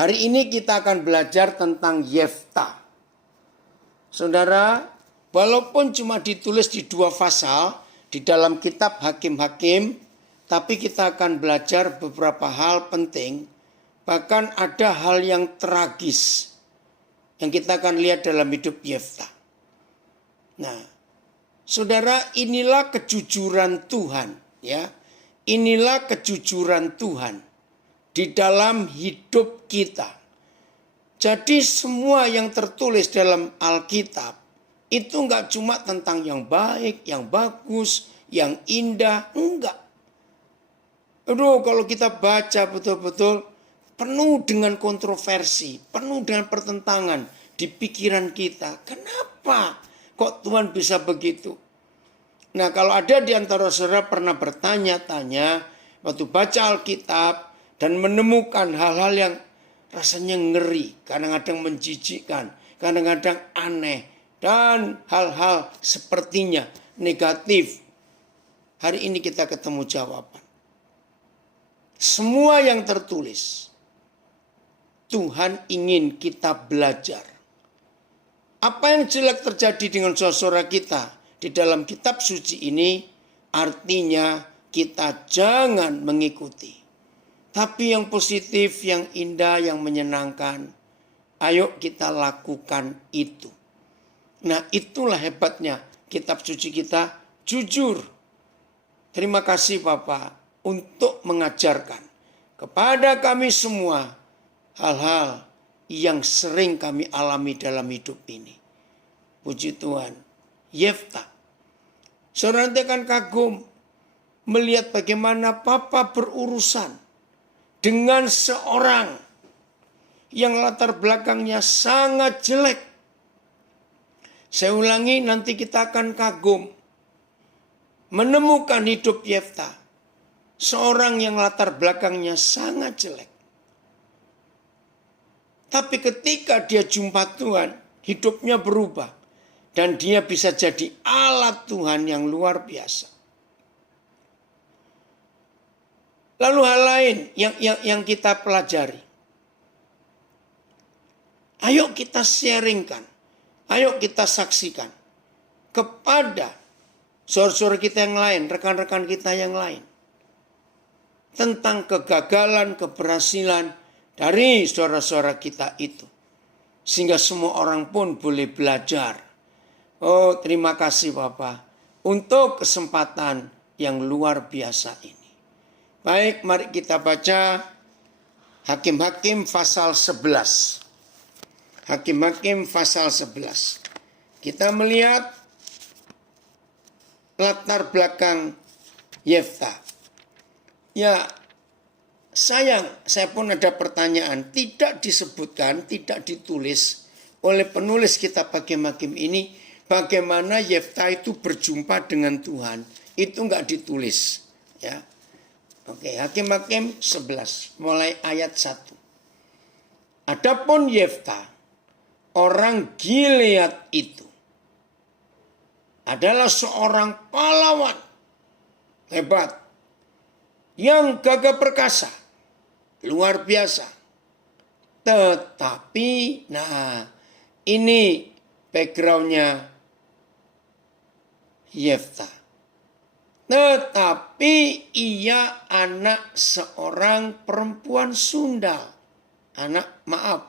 Hari ini kita akan belajar tentang Yefta. Saudara, walaupun cuma ditulis di 2 pasal di dalam kitab Hakim-Hakim, tapi kita akan belajar beberapa hal penting. Bahkan ada hal yang tragis yang kita akan lihat dalam hidup Yefta. Nah, saudara, inilah kejujuran Tuhan, ya. Inilah kejujuran Tuhan di dalam hidup kita. Jadi semua yang tertulis dalam Alkitab itu enggak cuma tentang yang baik, yang bagus, yang indah, enggak. Aduh, kalau kita baca betul-betul penuh dengan kontroversi, penuh dengan pertentangan di pikiran kita. Kenapa kok Tuhan bisa begitu? Nah, kalau ada di antara saudara pernah bertanya-tanya waktu baca Alkitab dan menemukan hal-hal yang rasanya ngeri, kadang-kadang menjijikkan, kadang-kadang aneh, dan hal-hal sepertinya negatif. Hari ini kita ketemu jawaban. Semua yang tertulis, Tuhan ingin kita belajar. Apa yang jelek terjadi dengan saudara kita di dalam kitab suci ini, artinya kita jangan mengikuti. Tapi yang positif, yang indah, yang menyenangkan, ayo kita lakukan itu. Nah, itulah hebatnya kitab suci kita jujur. Terima kasih Bapak untuk mengajarkan kepada kami semua hal-hal yang sering kami alami dalam hidup ini. Puji Tuhan. Yefta. Saudara nanti akan kagum melihat bagaimana Papa berurusan dengan seorang yang latar belakangnya sangat jelek. Saya ulangi, nanti kita akan kagum menemukan hidup Yefta. Seorang yang latar belakangnya sangat jelek. Tapi ketika dia jumpa Tuhan, hidupnya berubah. Dan dia bisa jadi alat Tuhan yang luar biasa. Lalu hal lain yang kita pelajari. Ayo kita sharingkan. Ayo kita saksikan. Kepada saudara-saudara kita yang lain, rekan-rekan kita yang lain. Tentang kegagalan, keberhasilan dari saudara-saudara kita itu. Sehingga semua orang pun boleh belajar. Oh, terima kasih Bapak. Untuk kesempatan yang luar biasa ini. Baik, mari kita baca Hakim-Hakim pasal 11. Hakim-Hakim pasal 11. Kita melihat latar belakang Yefta. Ya, sayang, saya pun ada pertanyaan. Tidak disebutkan, tidak ditulis oleh penulis kitab Hakim-Hakim ini bagaimana Yefta itu berjumpa dengan Tuhan. Itu enggak ditulis, ya. Oke, Hakim-Hakim 11, mulai ayat 1. Adapun Yefta, orang Gilead itu, adalah seorang pahlawan hebat, yang gagah perkasa, luar biasa. Tetapi, nah ini backgroundnya Yefta. Tetapi ia anak seorang perempuan sundal.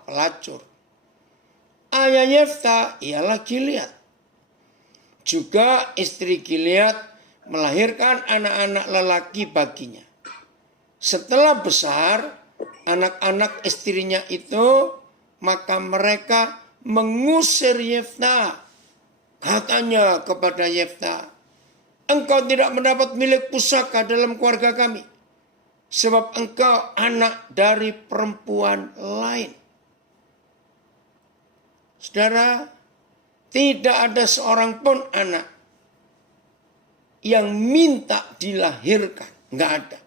Pelacur. Ayah Yefta ialah Gilead. Juga istri Gilead melahirkan anak-anak lelaki baginya. Setelah besar, anak-anak istrinya itu, maka mereka mengusir Yefta. Katanya kepada Yefta, engkau tidak mendapat milik pusaka dalam keluarga kami. Sebab engkau anak dari perempuan lain. Saudara, tidak ada seorang pun anak yang minta dilahirkan. Enggak ada.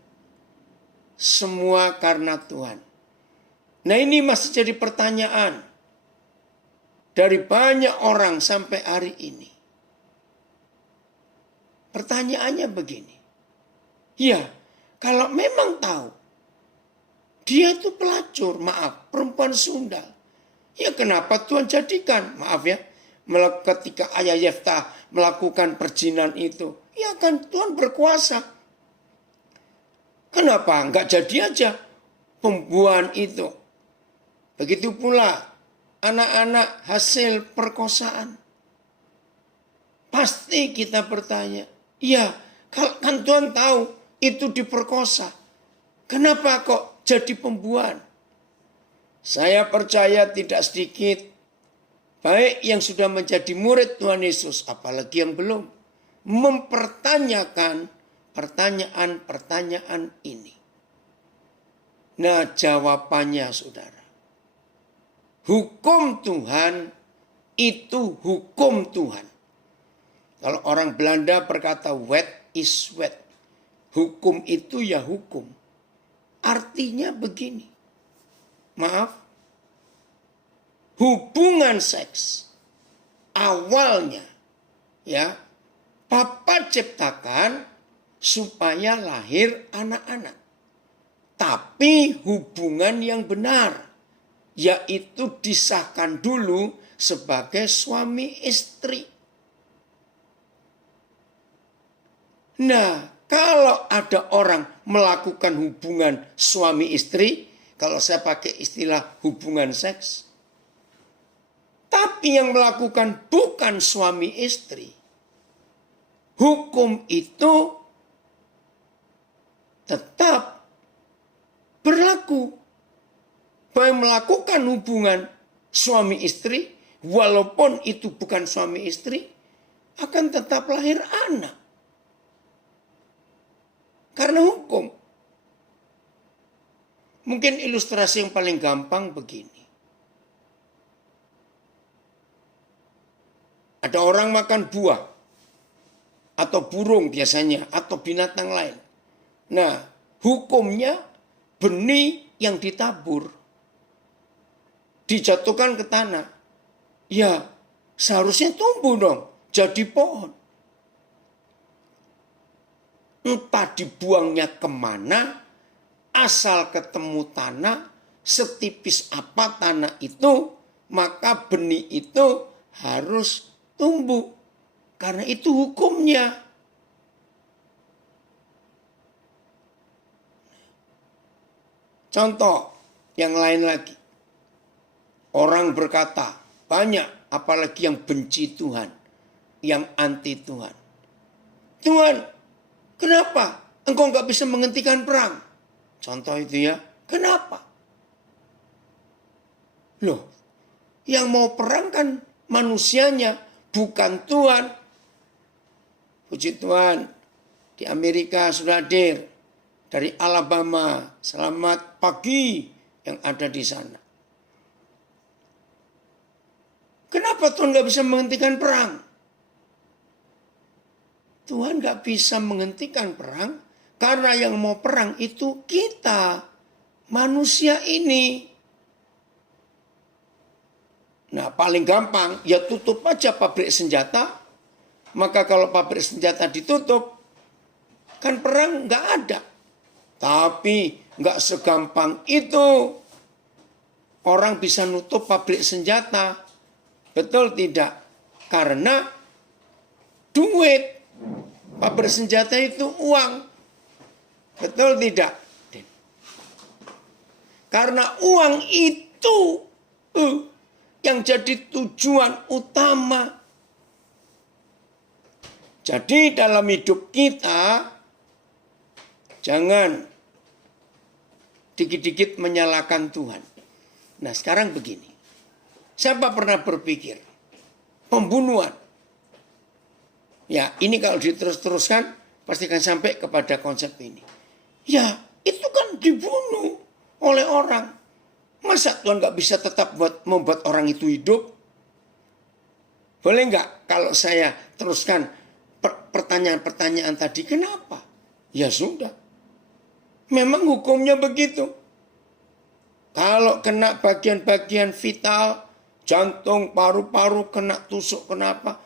Semua karena Tuhan. Nah, ini masih jadi pertanyaan dari banyak orang sampai hari ini. Pertanyaannya begini. Ya, kalau memang tahu Dia itu pelacur, maaf, perempuan sundal. Ya kenapa Tuhan jadikan, maaf ya, ketika ayah Yeftah melakukan perjinan itu, ya kan Tuhan berkuasa. Kenapa enggak jadi aja pembunuhan itu? Begitu pula anak-anak hasil perkosaan. Pasti kita bertanya, ya kan Tuhan tahu itu diperkosa. Kenapa kok jadi pembunuhan? Saya percaya tidak sedikit, baik yang sudah menjadi murid Tuhan Yesus, apalagi yang belum, mempertanyakan pertanyaan-pertanyaan ini. Nah, jawabannya saudara, hukum Tuhan itu hukum Tuhan. Kalau orang Belanda berkata wet is wet, hukum itu ya hukum. Artinya begini, maaf, hubungan seks awalnya ya Bapa ciptakan supaya lahir anak-anak. Tapi hubungan yang benar, yaitu disahkan dulu sebagai suami istri. Nah, kalau ada orang melakukan hubungan suami istri, kalau saya pakai istilah hubungan seks, tapi yang melakukan bukan suami istri, hukum itu tetap berlaku. Bahwa melakukan hubungan suami istri, walaupun itu bukan suami istri, akan tetap lahir anak. Karena hukum. Mungkin ilustrasi yang paling gampang begini. Ada orang makan buah, atau burung biasanya, atau binatang lain. Nah, hukumnya benih yang ditabur, dijatuhkan ke tanah. Ya, seharusnya tumbuh dong, jadi pohon. Entah dibuangnya kemana, asal ketemu tanah, setipis apa tanah itu, maka benih itu harus tumbuh. Karena itu hukumnya. Contoh yang lain lagi. Orang berkata, banyak apalagi yang benci Tuhan, yang anti Tuhan. Tuhan, kenapa engkau nggak bisa menghentikan perang? Contoh itu ya, kenapa? Loh, yang mau perang kan manusianya, bukan Tuhan. Puji Tuhan, di Amerika sudah hadir dari Alabama. Selamat pagi yang ada di sana. Kenapa Tuhan gak bisa menghentikan perang? Tuhan gak bisa menghentikan perang karena yang mau perang itu kita, manusia ini. Nah, paling gampang ya tutup aja pabrik senjata. Maka kalau pabrik senjata ditutup, kan perang gak ada. Tapi gak segampang itu. Orang bisa nutup pabrik senjata. Betul tidak? Karena duit. Pabrik senjata itu uang. Betul tidak? Karena uang itu yang jadi tujuan utama. Jadi dalam hidup kita, jangan dikit-dikit menyalahkan Tuhan. Nah sekarang begini. Siapa pernah berpikir pembunuhan? Ya ini kalau diterus-teruskan pasti akan sampai kepada konsep ini. Ya itu kan dibunuh oleh orang. Masa Tuhan gak bisa tetap membuat orang itu hidup? Boleh gak kalau saya teruskan pertanyaan-pertanyaan tadi? Kenapa? Ya sudah. Memang hukumnya begitu. Kalau kena bagian-bagian vital, jantung, paru-paru kena tusuk kenapa?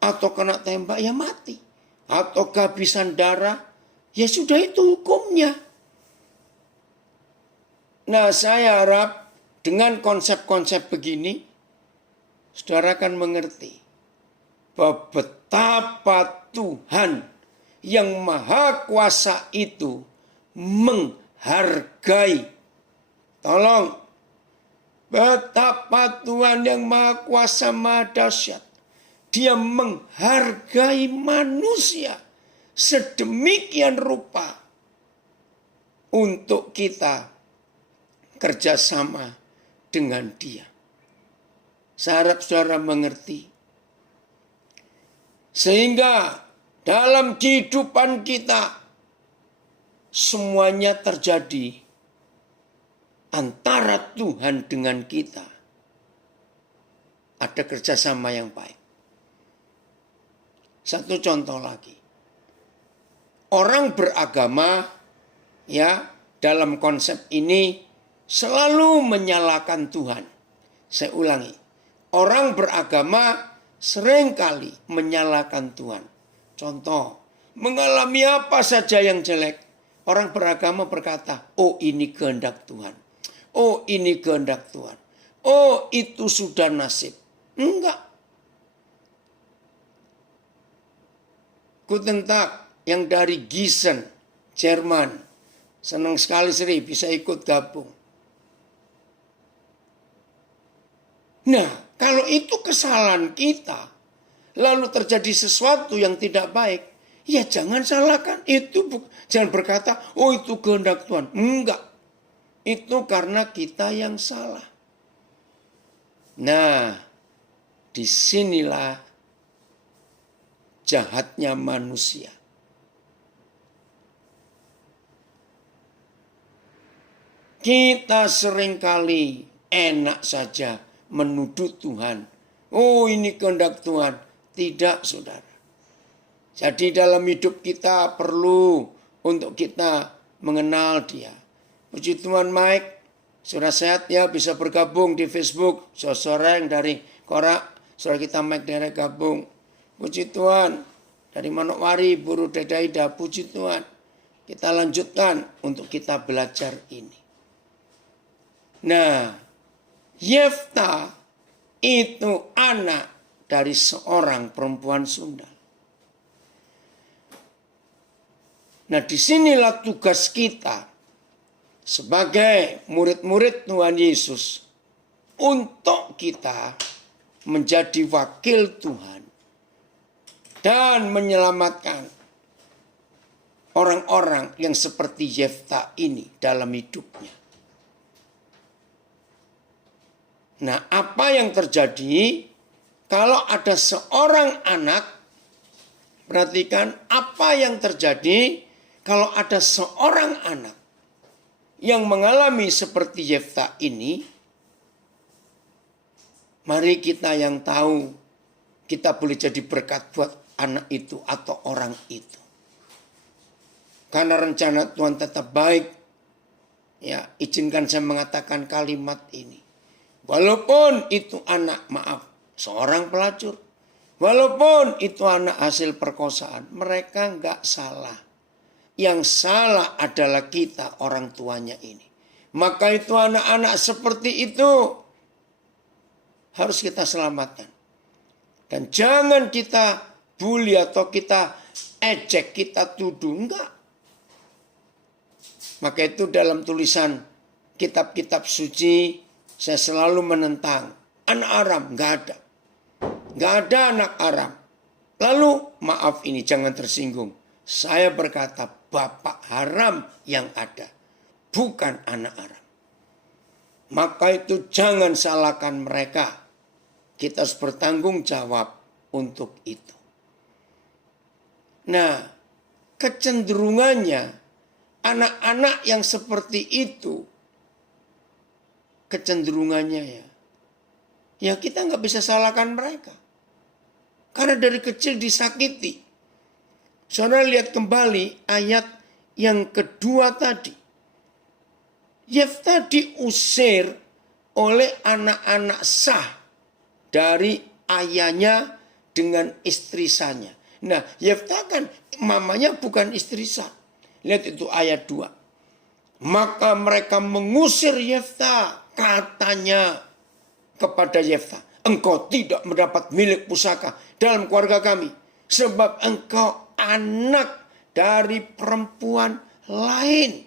Atau kena tembak ya mati. Atau kehabisan darah, ya sudah itu hukumnya. Nah, saya harap dengan konsep-konsep begini, saudara akan mengerti bahwa betapa Tuhan yang Maha Kuasa itu menghargai. Tolong, betapa Tuhan yang Maha Kuasa, Maha Dahsyat, Dia menghargai manusia sedemikian rupa untuk kita kerjasama dengan Dia. Saya harap saudara mengerti. Sehingga dalam kehidupan kita semuanya terjadi antara Tuhan dengan kita. Ada kerjasama yang baik. Satu contoh lagi. Orang beragama ya dalam konsep ini selalu menyalahkan Tuhan. Saya ulangi. Orang beragama seringkali menyalahkan Tuhan. Contoh, mengalami apa saja yang jelek, orang beragama berkata, oh ini kehendak Tuhan. Oh ini kehendak Tuhan. Oh itu sudah nasib. Enggak. Guten Tag yang dari Gießen, Jerman. Senang sekali Sri bisa ikut gabung. Nah, kalau itu kesalahan kita, lalu terjadi sesuatu yang tidak baik, ya jangan salahkan. Jangan berkata, oh itu kehendak Tuhan. Enggak. Itu karena kita yang salah. Nah, disinilah jahatnya manusia. Kita seringkali enak saja menuduh Tuhan. Oh ini kehendak Tuhan. Tidak saudara. Jadi dalam hidup kita perlu untuk kita mengenal Dia. Puji Tuhan Mike. Sudah sehat ya bisa bergabung di Facebook. Saudara yang dari Korak. Saudara kita Mike dari gabung. Puji Tuhan. Dari Manokwari, Buru Dedaida. Puji Tuhan. Kita lanjutkan untuk kita belajar ini. Nah, Yefta itu anak dari seorang perempuan Sunda. Nah, disinilah tugas kita sebagai murid-murid Tuhan Yesus untuk kita menjadi wakil Tuhan dan menyelamatkan orang-orang yang seperti Yefta ini dalam hidupnya. Nah, apa yang terjadi kalau ada seorang anak, perhatikan apa yang terjadi kalau ada seorang anak yang mengalami seperti Yefta ini. Mari kita yang tahu, kita boleh jadi berkat buat anak itu atau orang itu. Karena rencana Tuhan tetap baik. Ya, izinkan saya mengatakan kalimat ini. Walaupun itu anak, seorang pelacur. Walaupun itu anak hasil perkosaan, mereka enggak salah. Yang salah adalah kita orang tuanya ini. Maka itu anak-anak seperti itu harus kita selamatkan. Dan jangan kita bully atau kita ejek, kita tuduh. Enggak. Maka itu dalam tulisan kitab-kitab suci, saya selalu menentang. Anak Aram, enggak ada. Enggak ada anak Aram. Lalu, maaf ini jangan tersinggung. Saya berkata, bapak haram yang ada. Bukan anak Aram. Maka itu jangan salahkan mereka. Kita harus bertanggung jawab untuk itu. Nah, kecenderungannya, anak-anak yang seperti itu, kecenderungannya ya kita nggak bisa salahkan mereka. Karena dari kecil disakiti. Saudara lihat kembali ayat yang kedua tadi. Yefta diusir oleh anak-anak sah dari ayahnya dengan istri sahnya. Nah, Yefta kan mamanya bukan istri sah. Lihat itu ayat 2. Maka mereka mengusir Yefta, katanya kepada Yefta, engkau tidak mendapat milik pusaka dalam keluarga kami, sebab engkau anak dari perempuan lain.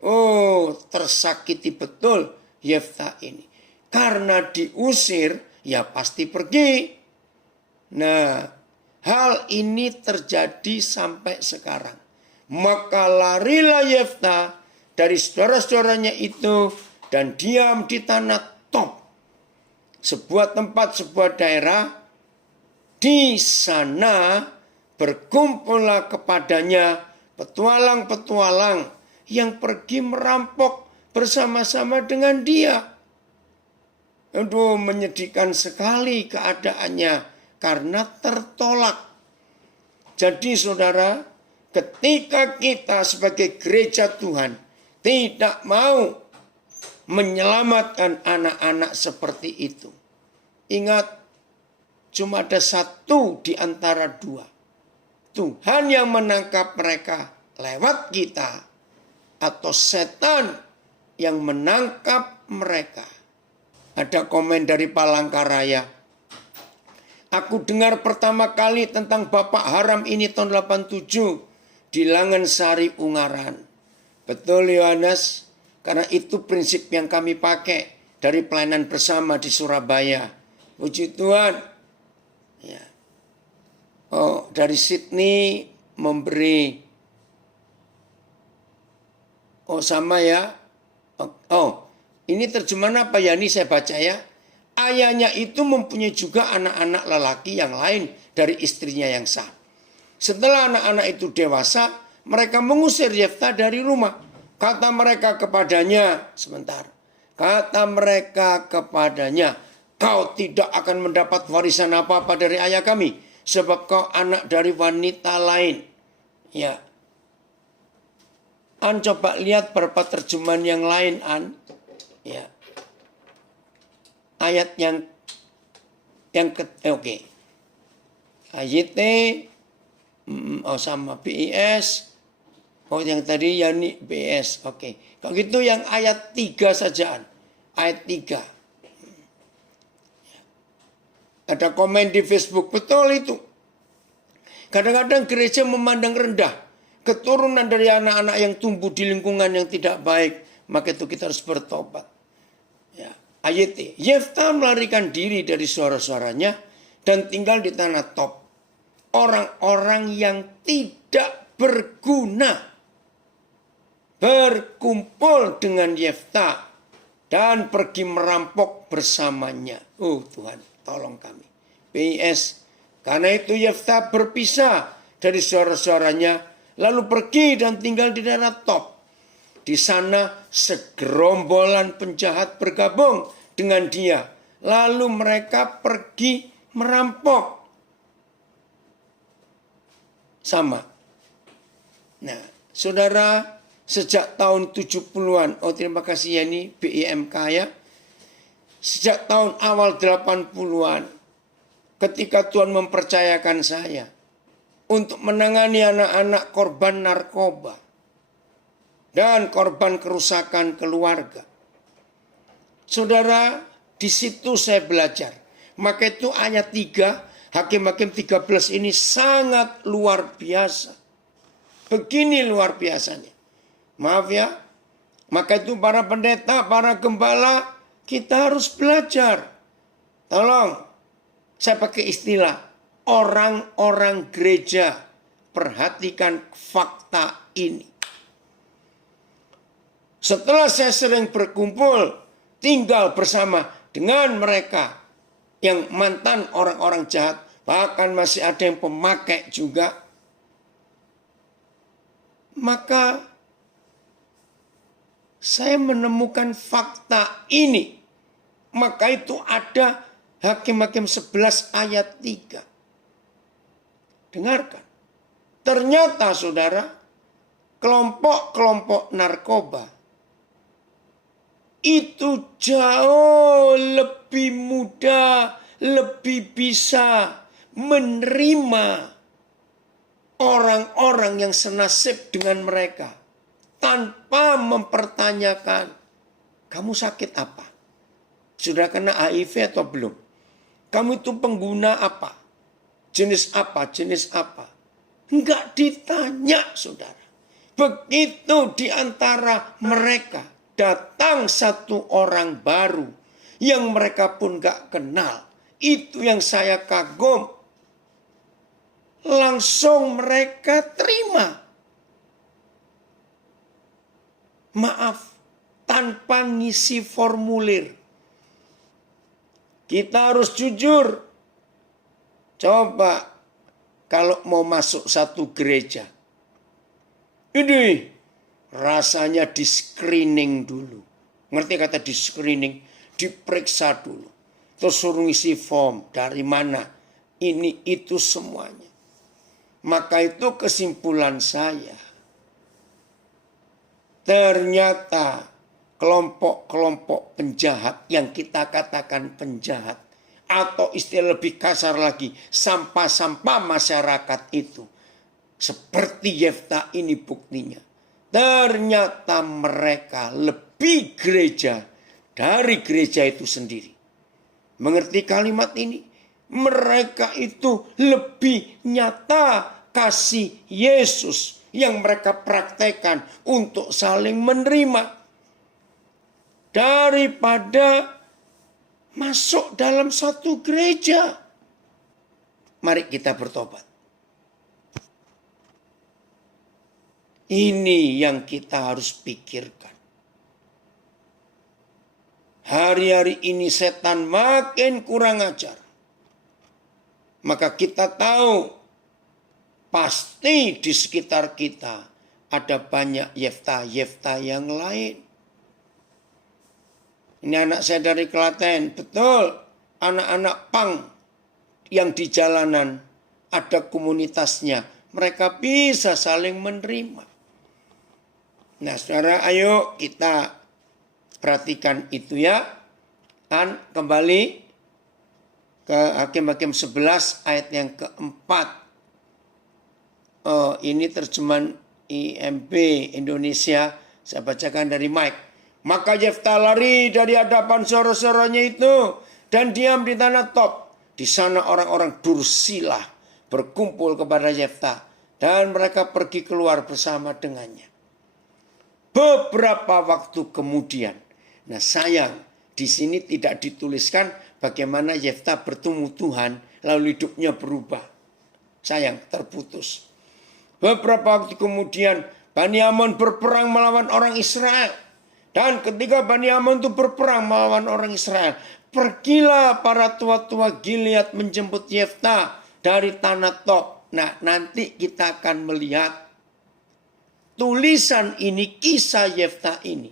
Oh, tersakiti betul Yefta ini. Karena diusir, ya pasti pergi. Nah, hal ini terjadi sampai sekarang. Maka larilah Yefta dari saudara-saudaranya itu dan diam di tanah Top, sebuah tempat, sebuah daerah. Di sana berkumpullah kepadanya petualang-petualang yang pergi merampok bersama-sama dengan dia. Aduh, menyedihkan sekali keadaannya karena tertolak. Jadi saudara, ketika kita sebagai gereja Tuhan tidak mau menyelamatkan anak-anak seperti itu, ingat, cuma ada satu di antara dua. Tuhan yang menangkap mereka lewat kita, atau setan yang menangkap mereka. Ada komen dari Palangkaraya. Aku dengar pertama kali tentang Bapak Haram ini tahun 87 di Langensari, Ungaran. Betul Yohanes, karena itu prinsip yang kami pakai dari pelayanan bersama di Surabaya. Puji Tuhan. Ya. Oh, dari Sydney memberi. Oh, sama ya. Oh, ini terjemahan apa ya? Ini saya baca ya. Ayahnya itu mempunyai juga anak-anak lelaki yang lain dari istrinya yang sah. Setelah anak-anak itu dewasa, mereka mengusir Yefta dari rumah. Kata mereka kepadanya, sebentar. Kata mereka kepadanya, kau tidak akan mendapat warisan apa-apa dari ayah kami, sebab kau anak dari wanita lain. Ya. An coba lihat beberapa terjemahan yang lain, An. Ya. Ayat yang oke. AYT, sama BIS. Oh, yang tadi Yani BS. Oke. Kalau gitu yang ayat 3 sajaan. Ayat 3. Ada komen di Facebook. Betul itu. Kadang-kadang gereja memandang rendah keturunan dari anak-anak yang tumbuh di lingkungan yang tidak baik. Maka itu kita harus bertobat. Ya. Ayat Yefta melarikan diri dari suara-suaranya dan tinggal di tanah Top. Orang-orang yang tidak berguna berkumpul dengan Yefta dan pergi merampok bersamanya. Oh Tuhan, tolong kami. PS, karena itu Yefta berpisah dari saudara-saudaranya, lalu pergi dan tinggal di daerah Top. Di sana segerombolan penjahat bergabung dengan dia. Lalu mereka pergi merampok. Sama. Nah, saudara, sejak tahun 70-an, oh terima kasih ya ini BIMK ya. Sejak tahun awal 80-an, ketika Tuhan mempercayakan saya untuk menangani anak-anak korban narkoba dan korban kerusakan keluarga. Saudara, di situ saya belajar. Maka itu ayat 3, Hakim-Hakim 13 ini sangat luar biasa. Begini luar biasanya. Maaf ya, maka itu para pendeta, para gembala, kita harus belajar. Tolong, saya pakai istilah orang-orang gereja, perhatikan fakta ini. Setelah saya sering berkumpul, tinggal bersama dengan mereka yang mantan orang-orang jahat, bahkan masih ada yang pemakai juga, maka saya menemukan fakta ini. Maka itu ada Hakim-Hakim 11 ayat 3. Dengarkan. Ternyata saudara, kelompok-kelompok narkoba itu jauh lebih mudah, lebih bisa menerima orang-orang yang senasib dengan mereka. tanpa mempertanyakan, kamu sakit apa? Sudah kena HIV atau belum? Kamu itu pengguna apa? Jenis apa? Jenis apa? Enggak ditanya, saudara. Begitu di antara mereka datang satu orang baru yang mereka pun enggak kenal. Itu yang saya kagum. Langsung mereka terima. Maaf, tanpa ngisi formulir. Kita harus jujur. Coba kalau mau masuk satu gereja. Ini rasanya di screening dulu. Ngerti kata di screening? Diperiksa dulu. Terus suruh isi form. Dari mana? Ini itu semuanya. Maka itu kesimpulan saya. Ternyata kelompok-kelompok penjahat yang kita katakan penjahat. Atau istilah lebih kasar lagi. Sampah-sampah masyarakat itu. Seperti Yefta ini buktinya. Ternyata mereka lebih gereja dari gereja itu sendiri. Mengerti kalimat ini? Mereka itu lebih nyata kasih Yesus yang mereka praktekkan untuk saling menerima. Daripada masuk dalam satu gereja. Mari kita bertobat. Ini yang kita harus pikirkan. Hari-hari ini setan makin kurang ajar. Maka kita tahu pasti di sekitar kita ada banyak Yefta-Yefta yang lain. Ini anak saya dari Klaten, betul. Anak-anak pang yang di jalanan ada komunitasnya. Mereka bisa saling menerima. Nah, saudara, ayo kita perhatikan itu ya. Kan kembali ke Hakim-Hakim 11 ayat yang keempat. Ini terjemahan IMB Indonesia. Saya bacakan dari Mike. Maka Yefta lari dari hadapan saudara-saudaranya itu dan diam di tanah Top. Di sana orang-orang Dursilah berkumpul kepada Yefta dan mereka pergi keluar bersama dengannya. Beberapa waktu kemudian, nah sayang di sini tidak dituliskan bagaimana Yefta bertemu Tuhan lalu hidupnya berubah. Sayang, terputus. Beberapa waktu kemudian Bani Amon berperang melawan orang Israel. Dan ketika Bani Amon itu berperang melawan orang Israel, pergilah para tua-tua Gilead menjemput Yefta dari tanah Top. Nah, nanti kita akan melihat tulisan ini, kisah Yefta ini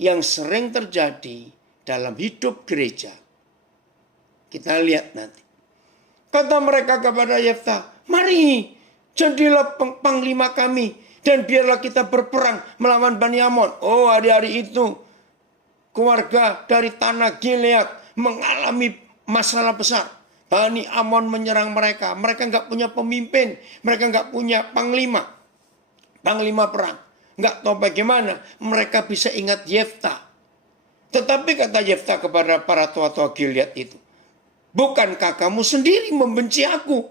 yang sering terjadi dalam hidup gereja. Kita lihat nanti. Kata mereka kepada Yefta, mari jadilah panglima kami dan biarlah kita berperang melawan Bani Amon. Oh, hari-hari itu keluarga dari tanah Gilead mengalami masalah besar. Bani Amon menyerang mereka. Mereka nggak punya pemimpin. Mereka nggak punya panglima perang. Nggak tahu bagaimana mereka bisa ingat Yefta. Tetapi kata Yefta kepada para tua-tua Gilead itu, bukankah kamu sendiri membenci aku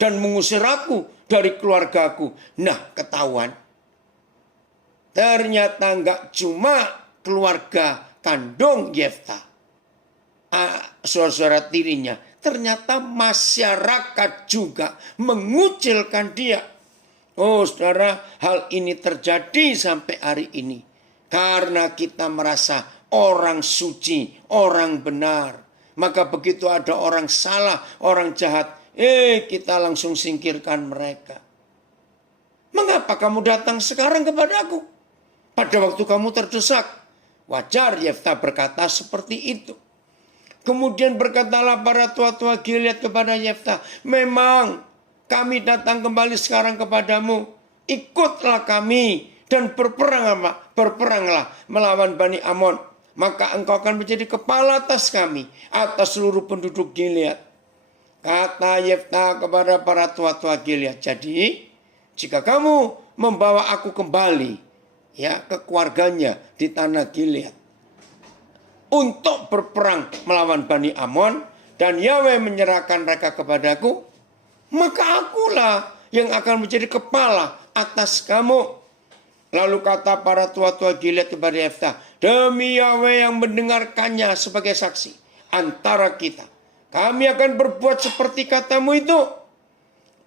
dan mengusir aku dari keluarga aku? Nah, ketahuan. Ternyata nggak cuma keluarga kandung Yefta, saudara-saudara tirinya. Ternyata masyarakat juga mengucilkan dia. Oh saudara, hal ini terjadi sampai hari ini. Karena kita merasa orang suci, orang benar. Maka begitu ada orang salah, orang jahat, kita langsung singkirkan mereka. Mengapa kamu datang sekarang kepadaku? Pada waktu kamu terdesak. Wajar Yefta berkata seperti itu. Kemudian berkatalah para tua-tua Gilead kepada Yefta, memang kami datang kembali sekarang kepadamu. Ikutlah kami dan berperanglah melawan Bani Amon. Maka engkau akan menjadi kepala atas kami, atas seluruh penduduk Gilead. Kata Yefta kepada para tua-tua Gilead, jadi jika kamu membawa aku kembali, ya ke keluarganya di tanah Gilead untuk berperang melawan Bani Amon, dan Yahweh menyerahkan mereka kepadaku, maka akulah yang akan menjadi kepala atas kamu. Lalu kata para tua-tua Gilead kepada Yeftah, demi Yahweh yang mendengarkannya sebagai saksi antara kita, kami akan berbuat seperti katamu itu.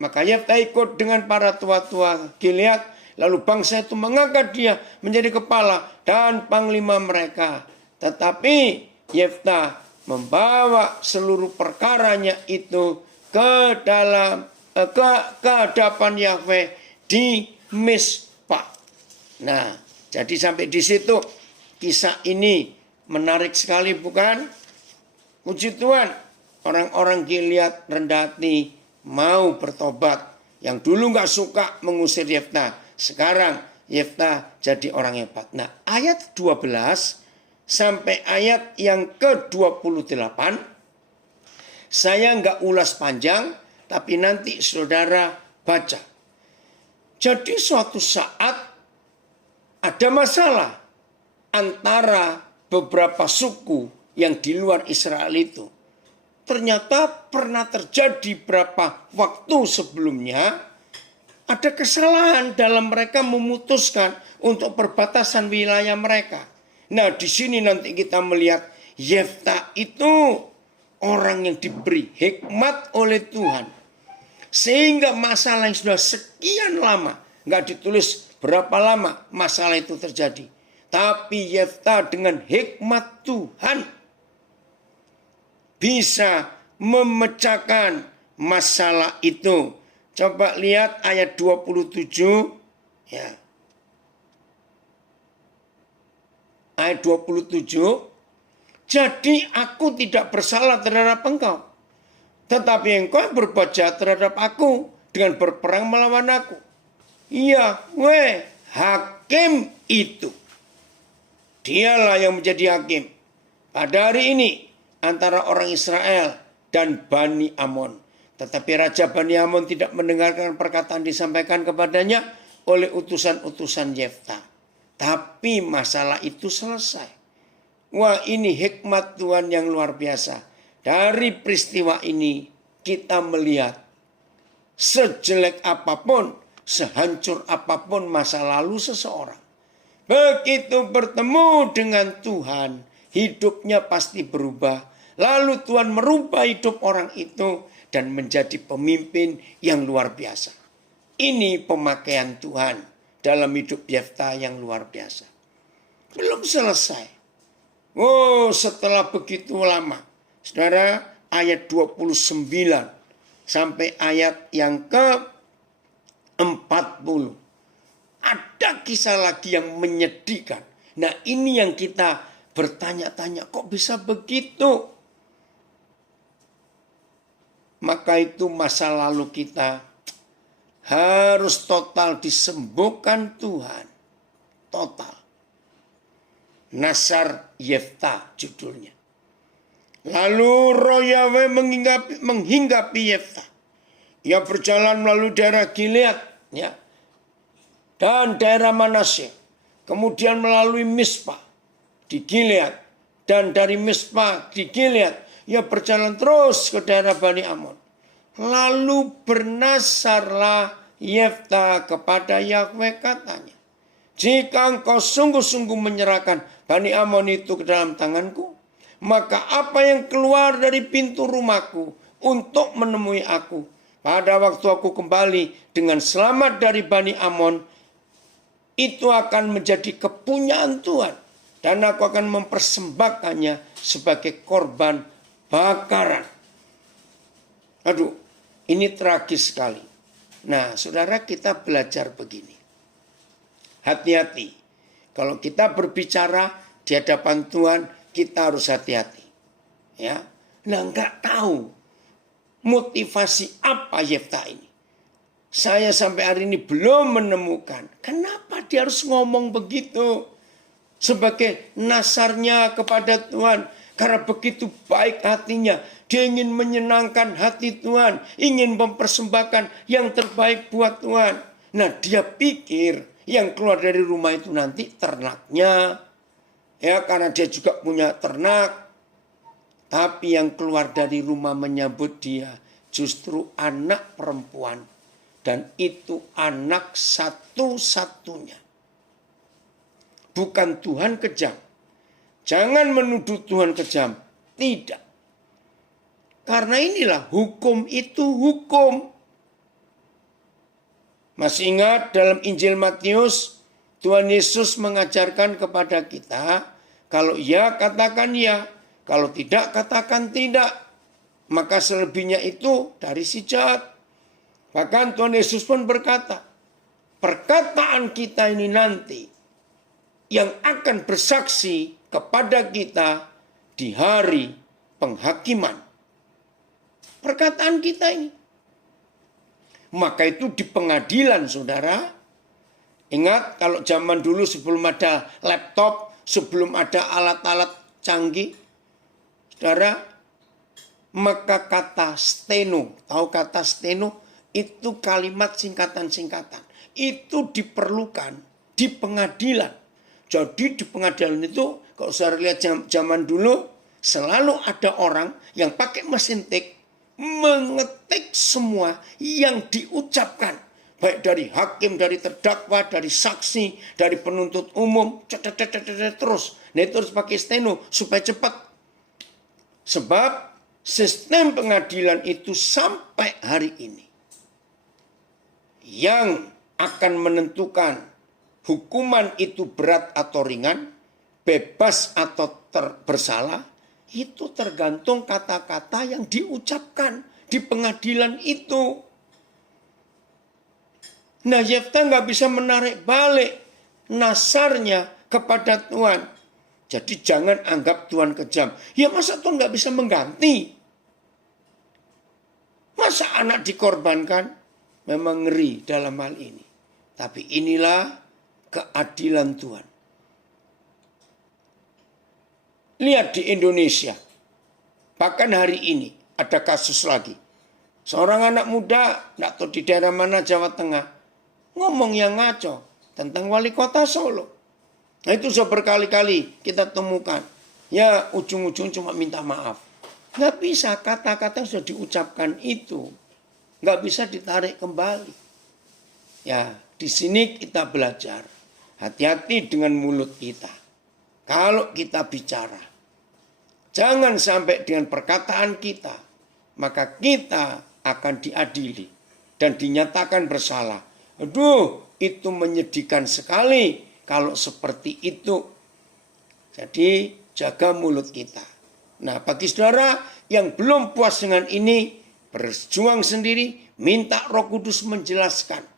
Maka Yeftah ikut dengan para tua-tua Gilead, lalu bangsa itu mengangkat dia menjadi kepala dan panglima mereka. Tetapi Yeftah membawa seluruh perkaranya itu ke hadapan Yahweh di Mizpah. Nah, jadi sampai di situ kisah ini menarik sekali, bukan? Puji Tuhan, orang-orang Gilead rendah hati mau bertobat. Yang dulu nggak suka mengusir Yeftah, sekarang Yeftah jadi orang hebat. Nah, ayat 12 sampai ayat yang ke-28, saya nggak ulas panjang, tapi nanti saudara baca. Jadi suatu saat ada masalah antara beberapa suku yang di luar Israel itu. Ternyata pernah terjadi berapa waktu sebelumnya, ada kesalahan dalam mereka memutuskan untuk perbatasan wilayah mereka. Nah, di sini nanti kita melihat Yeftah itu orang yang diberi hikmat oleh Tuhan. Sehingga masalah yang sudah sekian lama, nggak ditulis berapa lama masalah itu terjadi. Tapi Yeftah dengan hikmat Tuhan bisa memecahkan masalah itu. Coba lihat ayat 27 ya. Ayat 27, jadi aku tidak bersalah terhadap engkau, tetapi engkau berbuat jahat terhadap aku dengan berperang melawan aku. Yahweh hakim itu, dialah yang menjadi hakim pada hari ini antara orang Israel dan Bani Amon. Tetapi Raja Bani Amon tidak mendengarkan perkataan disampaikan kepadanya oleh utusan-utusan Yeftah. Tapi masalah itu selesai. Wah, ini hikmat Tuhan yang luar biasa. Dari peristiwa ini kita melihat sejelek apapun, sehancur apapun masa lalu seseorang, begitu bertemu dengan Tuhan, hidupnya pasti berubah. Lalu Tuhan merubah hidup orang itu dan menjadi pemimpin yang luar biasa. Ini pemakaian Tuhan dalam hidup Yeftah yang luar biasa. Belum selesai. Oh, setelah begitu lama, saudara, ayat 29 sampai ayat yang ke-40. Ada kisah lagi yang menyedihkan. Nah, ini yang kita bertanya-tanya, kok bisa begitu? Maka itu masa lalu kita harus total disembuhkan Tuhan. Total. Nasar Yeftah judulnya. Lalu roh Yahweh menghinggapi Yeftah. Ia berjalan melalui daerah Gilead, ya, dan daerah Manasye. Kemudian melalui Mizpah di Gilead. Dan dari Mizpah di Gilead, ia berjalan terus ke daerah Bani Amon. Lalu bernasarlah Yeftah kepada Yahweh, katanya, jika engkau sungguh-sungguh menyerahkan Bani Amon itu ke dalam tanganku, maka apa yang keluar dari pintu rumahku untuk menemui aku pada waktu aku kembali dengan selamat dari Bani Amon, itu akan menjadi kepunyaan Tuhan, dan aku akan mempersembahkannya sebagai korban bakaran. Aduh, ini tragis sekali. Nah, saudara, kita belajar begini. Hati-hati. Kalau kita berbicara di hadapan Tuhan, kita harus hati-hati. Ya, nah, nggak tahu motivasi apa Yeftah ini. Saya sampai hari ini belum menemukan kenapa dia harus ngomong begitu sebagai nasarnya kepada Tuhan. Karena begitu baik hatinya, dia ingin menyenangkan hati Tuhan, ingin mempersembahkan yang terbaik buat Tuhan. Nah, dia pikir Yang keluar dari rumah itu nanti ternaknya. Ya, karena dia juga punya ternak. Tapi yang keluar dari rumah menyambut dia justru anak perempuan. Dan itu anak satu-satunya. Bukan Tuhan kejam. Jangan menuduh Tuhan kejam. Tidak. Karena inilah hukum itu hukum. Masih ingat dalam Injil Matius, Tuhan Yesus mengajarkan kepada kita, kalau ya katakan ya, kalau tidak katakan tidak. Maka selebihnya itu dari si jahat. Bahkan Tuhan Yesus pun berkata, perkataan kita ini nanti yang akan bersaksi kepada kita di hari penghakiman. Perkataan kita ini. Maka itu di pengadilan, saudara. Ingat kalau zaman dulu sebelum ada laptop, sebelum ada alat-alat canggih, saudara, maka kata steno, tahu kata steno? Itu kalimat singkatan-singkatan. Itu diperlukan di pengadilan. Jadi di pengadilan itu, kalau saudara lihat zaman dulu, selalu ada orang yang pakai mesin tik, mengetik semua yang diucapkan. Baik dari hakim, dari terdakwa, dari saksi, dari penuntut umum, terus. Nah itu harus pakai steno supaya cepat. Sebab sistem pengadilan itu sampai hari ini yang akan menentukan hukuman itu berat atau ringan, bebas atau bersalah, itu tergantung kata-kata yang diucapkan di pengadilan itu. Nah, Yefta nggak bisa menarik balik nasarnya kepada Tuhan. Jadi jangan anggap Tuhan kejam. Ya masa Tuhan nggak bisa mengganti? Masa anak dikorbankan? Memang ngeri dalam hal ini. Tapi inilah keadilan Tuhan. Lihat di Indonesia. Bahkan hari ini ada kasus lagi. Seorang anak muda, tidak tahu di daerah mana Jawa Tengah, ngomong yang ngaco tentang wali kota Solo. Nah itu sudah berkali-kali kita temukan. Ya ujung-ujung cuma minta maaf. Nggak bisa, kata-kata yang sudah diucapkan itu nggak bisa ditarik kembali. Ya di sini kita belajar. Hati-hati dengan mulut kita. Kalau kita bicara, jangan sampai dengan perkataan kita, maka kita akan diadili dan dinyatakan bersalah. Aduh, itu menyedihkan sekali kalau seperti itu. Jadi jaga mulut kita. Nah, bagi saudara yang belum puas dengan ini, berjuang sendiri, minta Roh Kudus menjelaskan.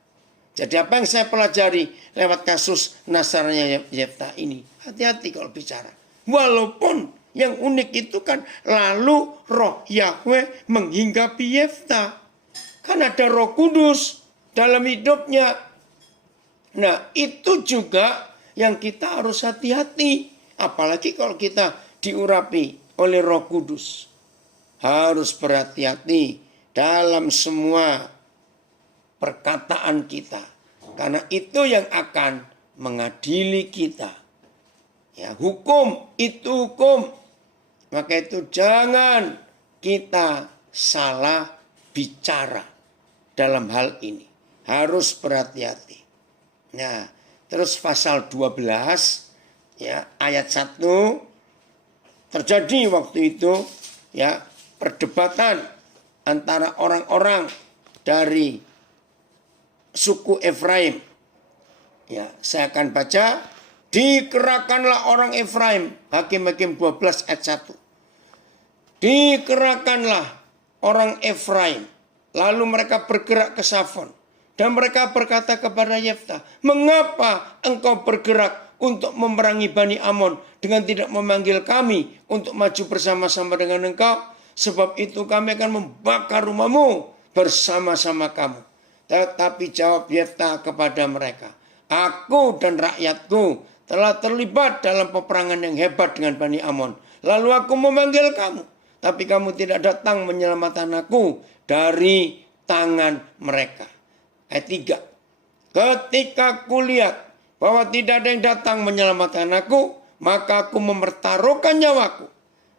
Jadi apa yang saya pelajari lewat kasus Nasarnya Yefta ini, hati-hati kalau bicara. Walaupun yang unik itu kan lalu Roh Yahweh menghinggapi Yefta. Kan ada Roh Kudus dalam hidupnya. Nah itu juga yang kita harus hati-hati. Apalagi kalau kita diurapi oleh Roh Kudus. Harus berhati-hati dalam semua perkataan kita. Karena itu yang akan mengadili kita. Ya, hukum itu hukum. Maka itu jangan kita salah bicara dalam hal ini. Harus berhati-hati. Nah, terus pasal 12 ya, ayat 1 terjadi waktu itu ya perdebatan antara orang-orang dari suku Efraim. Ya, saya akan baca. Dikerahkanlah orang Efraim. Hakim-Hakim 12 ayat 1. Dikerahkanlah orang Efraim. Lalu mereka bergerak ke Safon. Dan mereka berkata kepada Yefta, mengapa engkau bergerak untuk memerangi Bani Amon dengan tidak memanggil kami untuk maju bersama-sama dengan engkau? Sebab itu kami akan membakar rumahmu bersama-sama kamu. Tetapi jawab Yefta kepada mereka, aku dan rakyatku telah terlibat dalam peperangan yang hebat dengan Bani Amon. Lalu aku memanggil kamu, tapi kamu tidak datang menyelamatkan aku dari tangan mereka. Ayat 3. Ketika kulihat bahwa tidak ada yang datang menyelamatkan aku, maka aku mempertaruhkan nyawaku.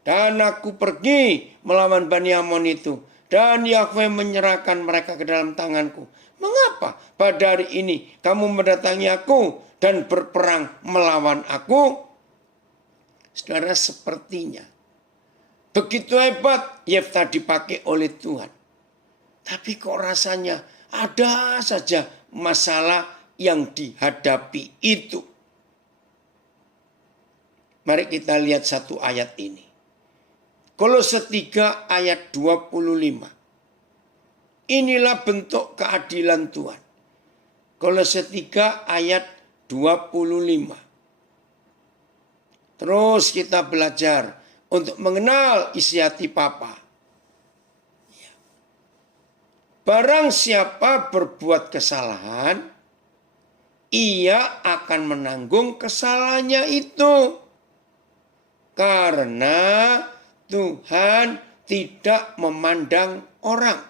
Dan aku pergi melawan Bani Amon itu. Dan Yahweh menyerahkan mereka ke dalam tanganku. Mengapa pada hari ini kamu mendatangi aku dan berperang melawan aku? Saudara, sepertinya begitu hebat Yefta dipakai oleh Tuhan. Tapi kok rasanya ada saja masalah yang dihadapi itu. Mari kita lihat satu ayat ini. Kolose 3 ayat 25. Inilah bentuk keadilan Tuhan. Kolose 3 ayat 25. Terus kita belajar untuk mengenal isi hati Bapa. Barang siapa berbuat kesalahan, ia akan menanggung kesalahannya itu. Karena Tuhan tidak memandang orang.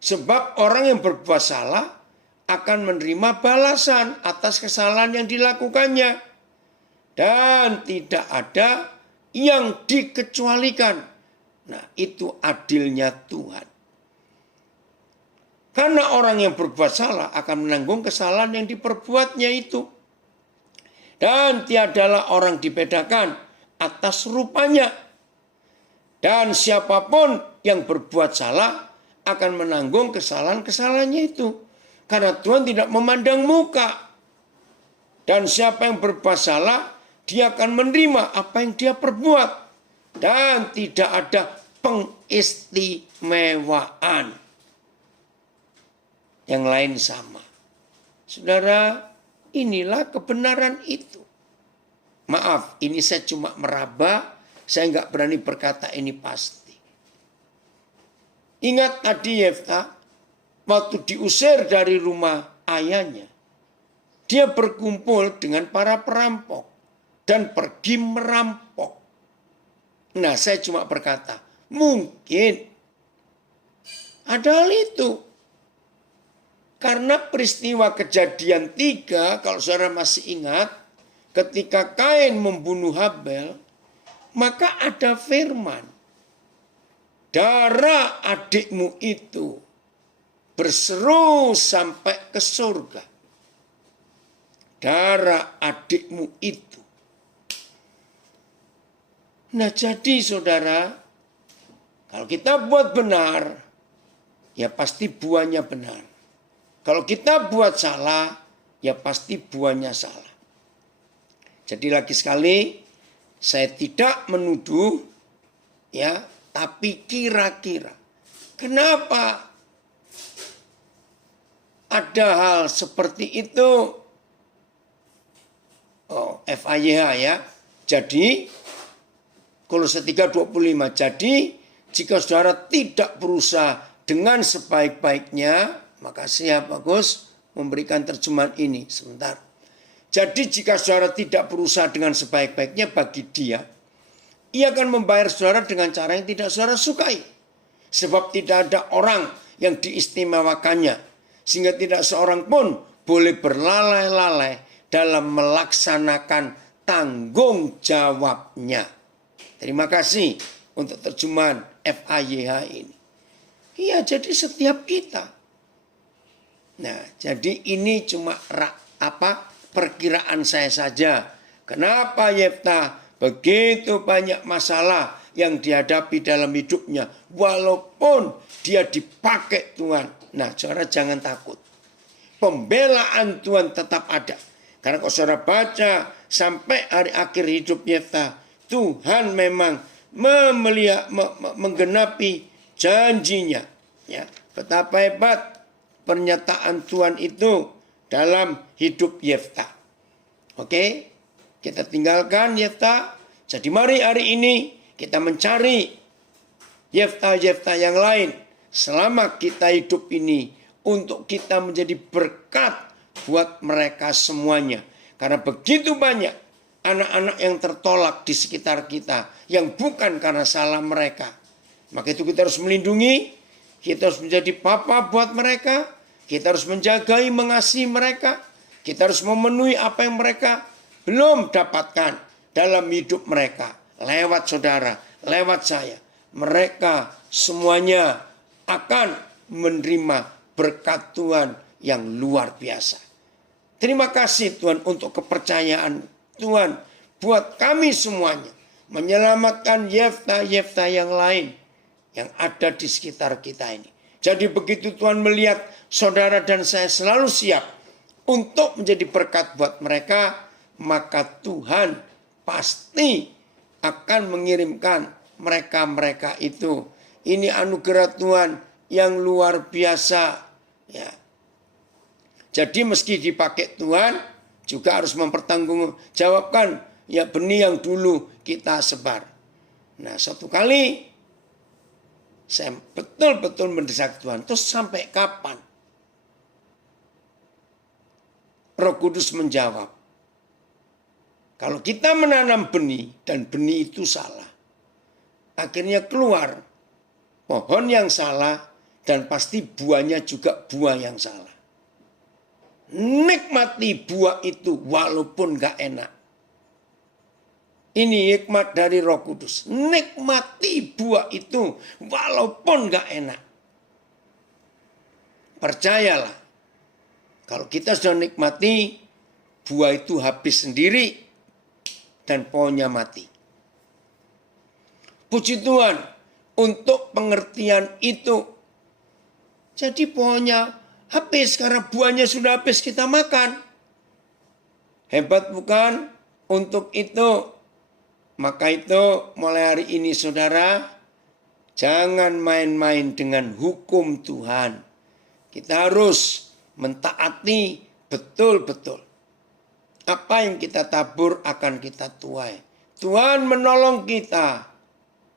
Sebab orang yang berbuat salah akan menerima balasan atas kesalahan yang dilakukannya. Dan tidak ada yang dikecualikan. Nah, itu adilnya Tuhan. Karena orang yang berbuat salah akan menanggung kesalahan yang diperbuatnya itu. Dan tiadalah orang dibedakan atas rupanya. Dan siapapun yang berbuat salah akan menanggung kesalahan-kesalahannya itu. Karena Tuhan tidak memandang muka. Dan siapa yang berbuat salah, dia akan menerima apa yang dia perbuat. Dan tidak ada pengistimewaan. Yang lain sama. Saudara, inilah kebenaran itu. Maaf, ini saya cuma meraba. Saya nggak berani berkata ini pasti. Ingat tadi Yefta, waktu diusir dari rumah ayahnya, dia berkumpul dengan para perampok dan pergi merampok. Nah, saya cuma berkata, mungkin ada hal itu. Karena peristiwa Kejadian 3, kalau saudara masih ingat, ketika Kain membunuh Habel, maka ada firman, darah adikmu itu berseru sampai ke surga. Darah adikmu itu. Nah, jadi saudara, kalau kita buat benar, ya pasti buahnya benar. Kalau kita buat salah, ya pasti buahnya salah. Jadi lagi sekali, saya tidak menuduh, ya, tapi kira-kira. Kenapa ada hal seperti itu? Oh, FAYH ya. Jadi, Kolose 3:25. Jadi, jika saudara tidak berusaha dengan sebaik-baiknya, maka saya bagus memberikan terjemahan ini sebentar. Jadi jika saudara tidak berusaha dengan sebaik-baiknya bagi dia, ia akan membayar saudara dengan cara yang tidak saudara sukai. Sebab tidak ada orang yang diistimewakannya. Sehingga tidak seorang pun boleh berlalai-lalai dalam melaksanakan tanggung jawabnya. Terima kasih untuk terjemahan FAYH ini. Iya, jadi setiap kita. Nah, jadi ini cuma perkiraan saya saja. Kenapa Yefta begitu banyak masalah yang dihadapi dalam hidupnya. Walaupun dia dipakai Tuhan. Nah, saudara jangan takut. Pembelaan Tuhan tetap ada. Karena kalau saudara baca sampai hari akhir hidup Yefta, Tuhan memang menggenapi janjinya. Ya, betapa hebat pernyataan Tuhan itu dalam hidup Yefta. Oke, kita tinggalkan Yefta. Jadi mari hari ini kita mencari Yefta-Yefta yang lain. Selama kita hidup ini untuk kita menjadi berkat buat mereka semuanya. Karena begitu banyak anak-anak yang tertolak di sekitar kita yang bukan karena salah mereka. Maka itu kita harus melindungi, kita harus menjadi papa buat mereka, Kita harus menjagai, mengasihi mereka. Kita harus memenuhi apa yang mereka belum dapatkan dalam hidup mereka. Lewat saudara, lewat saya. Mereka semuanya akan menerima berkat Tuhan yang luar biasa. Terima kasih Tuhan untuk kepercayaan Tuhan buat kami semuanya. Menyelamatkan Yefta yang lain yang ada di sekitar kita ini. Jadi begitu Tuhan melihat saudara dan saya selalu siap untuk menjadi berkat buat mereka, maka Tuhan pasti akan mengirimkan mereka itu. Ini anugerah Tuhan yang luar biasa. Ya. Jadi meski dipakai Tuhan, juga harus mempertanggungjawabkan ya benih yang dulu kita sebar. Nah, suatu kali saya betul-betul mendesak Tuhan. Terus sampai kapan? Roh Kudus menjawab, kalau kita menanam benih dan benih itu salah, akhirnya keluar pohon yang salah dan pasti buahnya juga buah yang salah. Nikmati buah itu walaupun gak enak. Ini hikmat dari Roh Kudus. Nikmati buah itu walaupun gak enak. Percayalah, kalau kita sudah nikmati, buah itu habis sendiri dan pohonnya mati. Puji Tuhan untuk pengertian itu. Jadi pohonnya habis karena buahnya sudah habis kita makan. Hebat bukan? Untuk itu, maka itu mulai hari ini saudara, jangan main-main dengan hukum Tuhan. Kita harus mentaati betul-betul. Apa yang kita tabur akan kita tuai. Tuhan menolong kita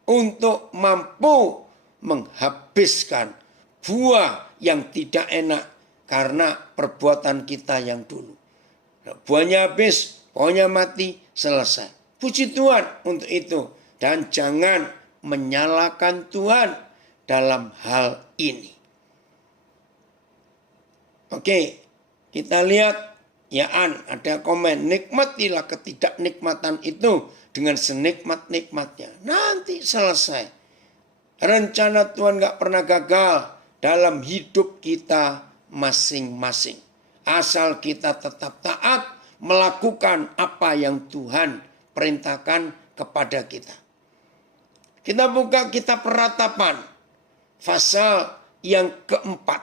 untuk mampu menghabiskan buah yang tidak enak karena perbuatan kita yang dulu. Buahnya habis, pohonnya mati, selesai. Puji Tuhan untuk itu. Dan jangan menyalahkan Tuhan dalam hal ini. Oke, kita lihat ya ada komen. Nikmatilah ketidaknikmatan itu dengan senikmat-nikmatnya. Nanti selesai. Rencana Tuhan gak pernah gagal dalam hidup kita masing-masing. Asal kita tetap taat melakukan apa yang Tuhan perintahkan kepada kita. Kita buka kitab Ratapan, pasal yang keempat.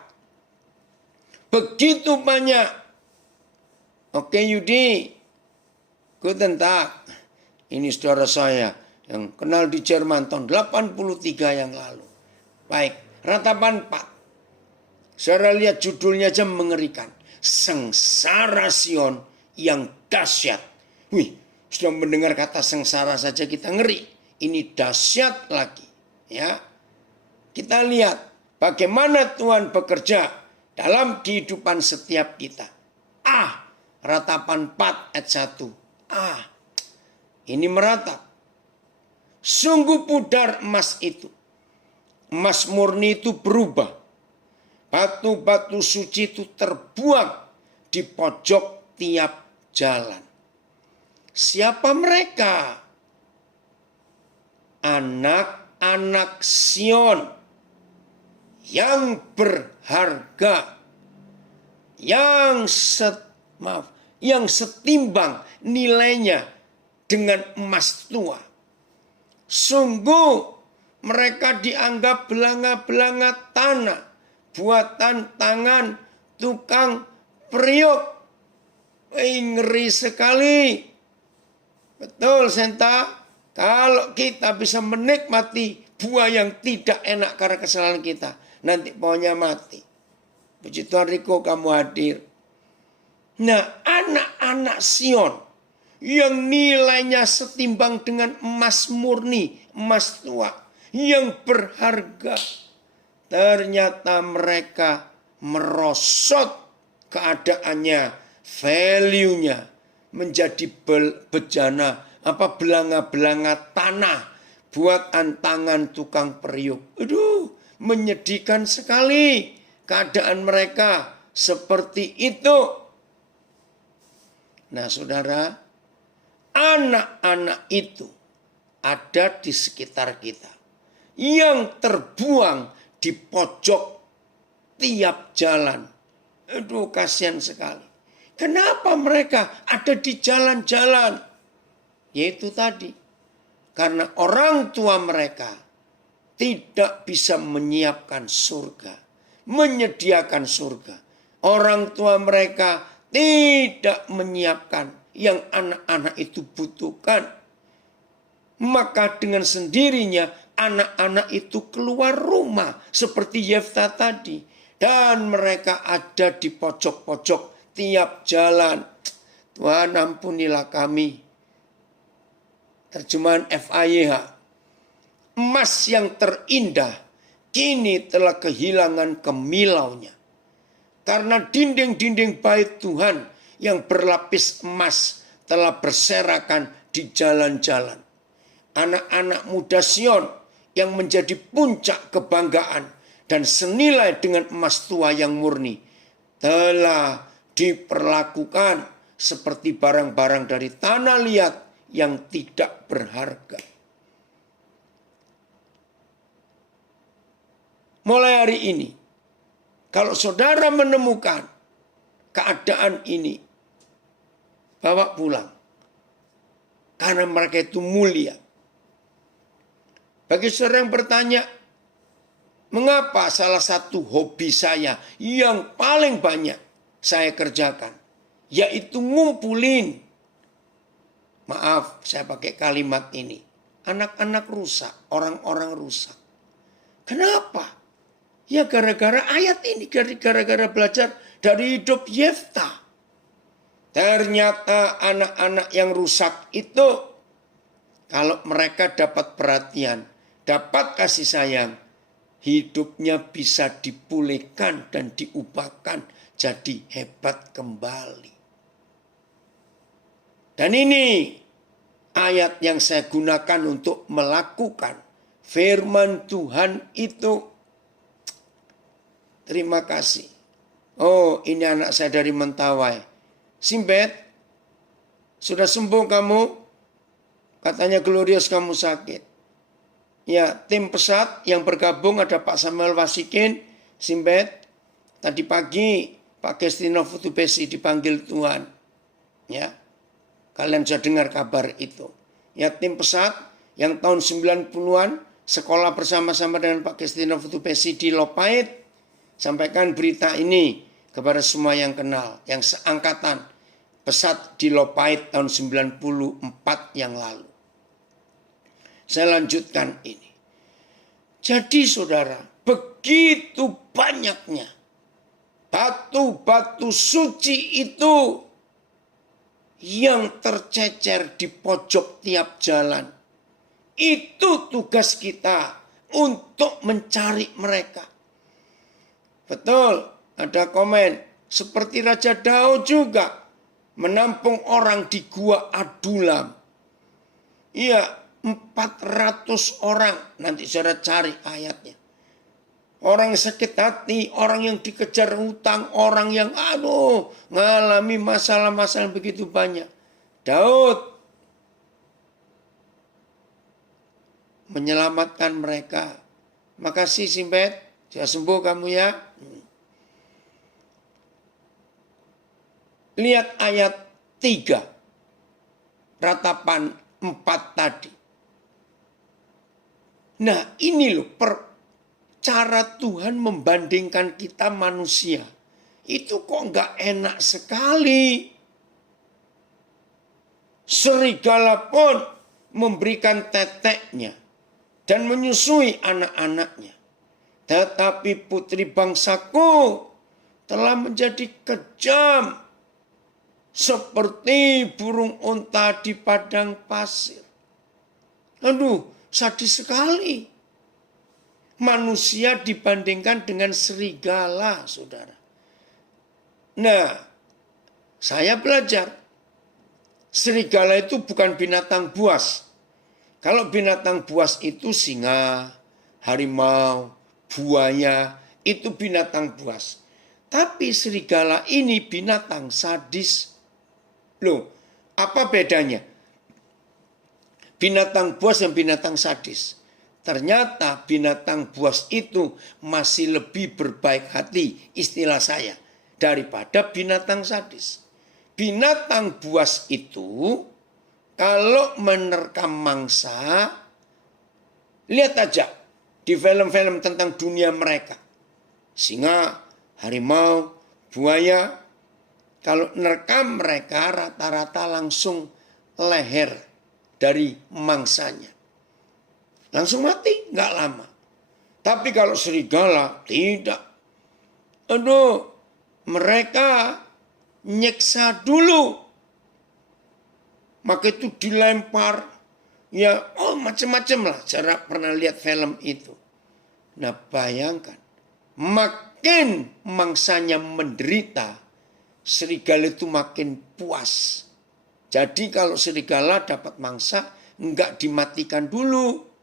Begitu banyak. Oke Yudi, guten Tag. Ini saudara saya yang kenal di Jerman tahun 83 yang lalu. Baik, Ratapan 4. Saudara lihat judulnya aja mengerikan. Sengsara Sion yang dahsyat. Wih, sudah mendengar kata sengsara saja kita ngeri. Ini dahsyat lagi. Ya, kita lihat bagaimana Tuhan bekerja dalam kehidupan setiap kita. Ratapan 4 ayat 1. Ini meratap. Sungguh pudar emas itu. Emas murni itu berubah. Batu-batu suci itu terbuang di pojok tiap jalan. Siapa mereka? Anak-anak Sion yang berharga, yang setimbang nilainya dengan emas tua. Sungguh mereka dianggap belanga-belanga tanah, buatan tangan tukang periuk. Ngeri sekali. Betul Senta, kalau kita bisa menikmati buah yang tidak enak karena kesalahan kita, nanti pohonnya mati. Puji Tuhan Riko kamu hadir. Nah, anak-anak Sion yang nilainya setimbang dengan emas murni, emas tua, yang berharga. Ternyata mereka merosot keadaannya, value-nya menjadi bejana, belanga-belanga tanah, buatan tangan tukang periuk. Aduh, menyedihkan sekali keadaan mereka. seperti itu. Nah saudara, anak-anak itu ada di sekitar kita yang terbuang di pojok tiap jalan. Aduh, kasihan sekali. Kenapa mereka ada di jalan-jalan? Yaitu tadi, karena orang tua mereka tidak bisa menyiapkan surga, menyediakan surga. Orang tua mereka tidak menyiapkan yang anak-anak itu butuhkan. Maka dengan sendirinya anak-anak itu keluar rumah seperti Yefta tadi. Dan mereka ada di pojok-pojok tiap jalan. Tuhan ampunilah kami. Terjemahan FAYH. Emas yang terindah kini telah kehilangan kemilaunya. Karena dinding-dinding bait Tuhan yang berlapis emas telah berserakan di jalan-jalan. Anak-anak muda Sion yang menjadi puncak kebanggaan dan senilai dengan emas tua yang murni telah diperlakukan seperti barang-barang dari tanah liat yang tidak berharga. Mulai hari ini, kalau saudara menemukan keadaan ini, bawa pulang. Karena mereka itu mulia. Bagi saudara yang bertanya, mengapa salah satu hobi saya yang paling banyak saya kerjakan, yaitu ngumpulin. Maaf, saya pakai kalimat ini. Anak-anak rusak, orang-orang rusak. Kenapa? Ya gara-gara ayat ini, gara-gara belajar dari hidup Yefta. Ternyata anak-anak yang rusak itu, kalau mereka dapat perhatian, dapat kasih sayang, hidupnya bisa dipulihkan dan diubahkan jadi hebat kembali. Dan ini ayat yang saya gunakan untuk melakukan firman Tuhan itu. Terima kasih. Oh, ini anak saya dari Mentawai. Simbet, sudah sembuh kamu? Katanya Glorious kamu sakit. Ya, tim pesat yang bergabung ada Pak Samuel Wasikin, Simbet. Tadi pagi Pak Gestino Futubesi dipanggil Tuhan. Ya, kalian sudah dengar kabar itu. Ya, tim pesat yang tahun 90-an sekolah bersama-sama dengan Pak Gestino Futubesi di Lopait. Sampaikan berita ini kepada semua yang kenal, yang seangkatan pesat di Lopait tahun 94 yang lalu. Saya lanjutkan ini. Jadi saudara, begitu banyaknya batu-batu suci itu yang tercecer di pojok tiap jalan. Itu tugas kita untuk mencari mereka. Betul, ada komen. Seperti Raja Daud juga menampung orang di Gua Adulam. Iya, 400 orang. Nanti saudara cari ayatnya. Orang sakit hati, orang yang dikejar hutang, orang yang ngalami masalah-masalah begitu banyak. Daud menyelamatkan mereka. Makasih Simbet, sudah sembuh kamu ya. Lihat ayat 3, ratapan 4 tadi. Nah ini loh cara Tuhan membandingkan kita manusia. Itu kok nggak enak sekali. Serigala pun memberikan teteknya dan menyusui anak-anaknya. Tetapi putri bangsaku telah menjadi kejam seperti burung unta di padang pasir. Aduh, sadis sekali. Manusia dibandingkan dengan serigala, saudara. Nah, saya belajar. Serigala itu bukan binatang buas. Kalau binatang buas itu singa, harimau, buaya, itu binatang buas. Tapi serigala ini binatang sadis. Loh, apa bedanya? Binatang buas dan binatang sadis. Ternyata binatang buas itu masih lebih berbaik hati, istilah saya, daripada binatang sadis. Binatang buas itu kalau menerkam mangsa, lihat aja di film-film tentang dunia mereka. Singa, harimau, buaya, kalau menerkam mereka rata-rata langsung leher dari mangsanya. Langsung mati, nggak lama. Tapi kalau serigala, tidak. Aduh, mereka nyeksa dulu. Maka itu dilempar. Ya, macam-macam lah. Cara pernah lihat film itu. Nah, bayangkan. Makin mangsanya menderita, serigala itu makin puas. Jadi kalau serigala dapat mangsa, nggak dimatikan dulu.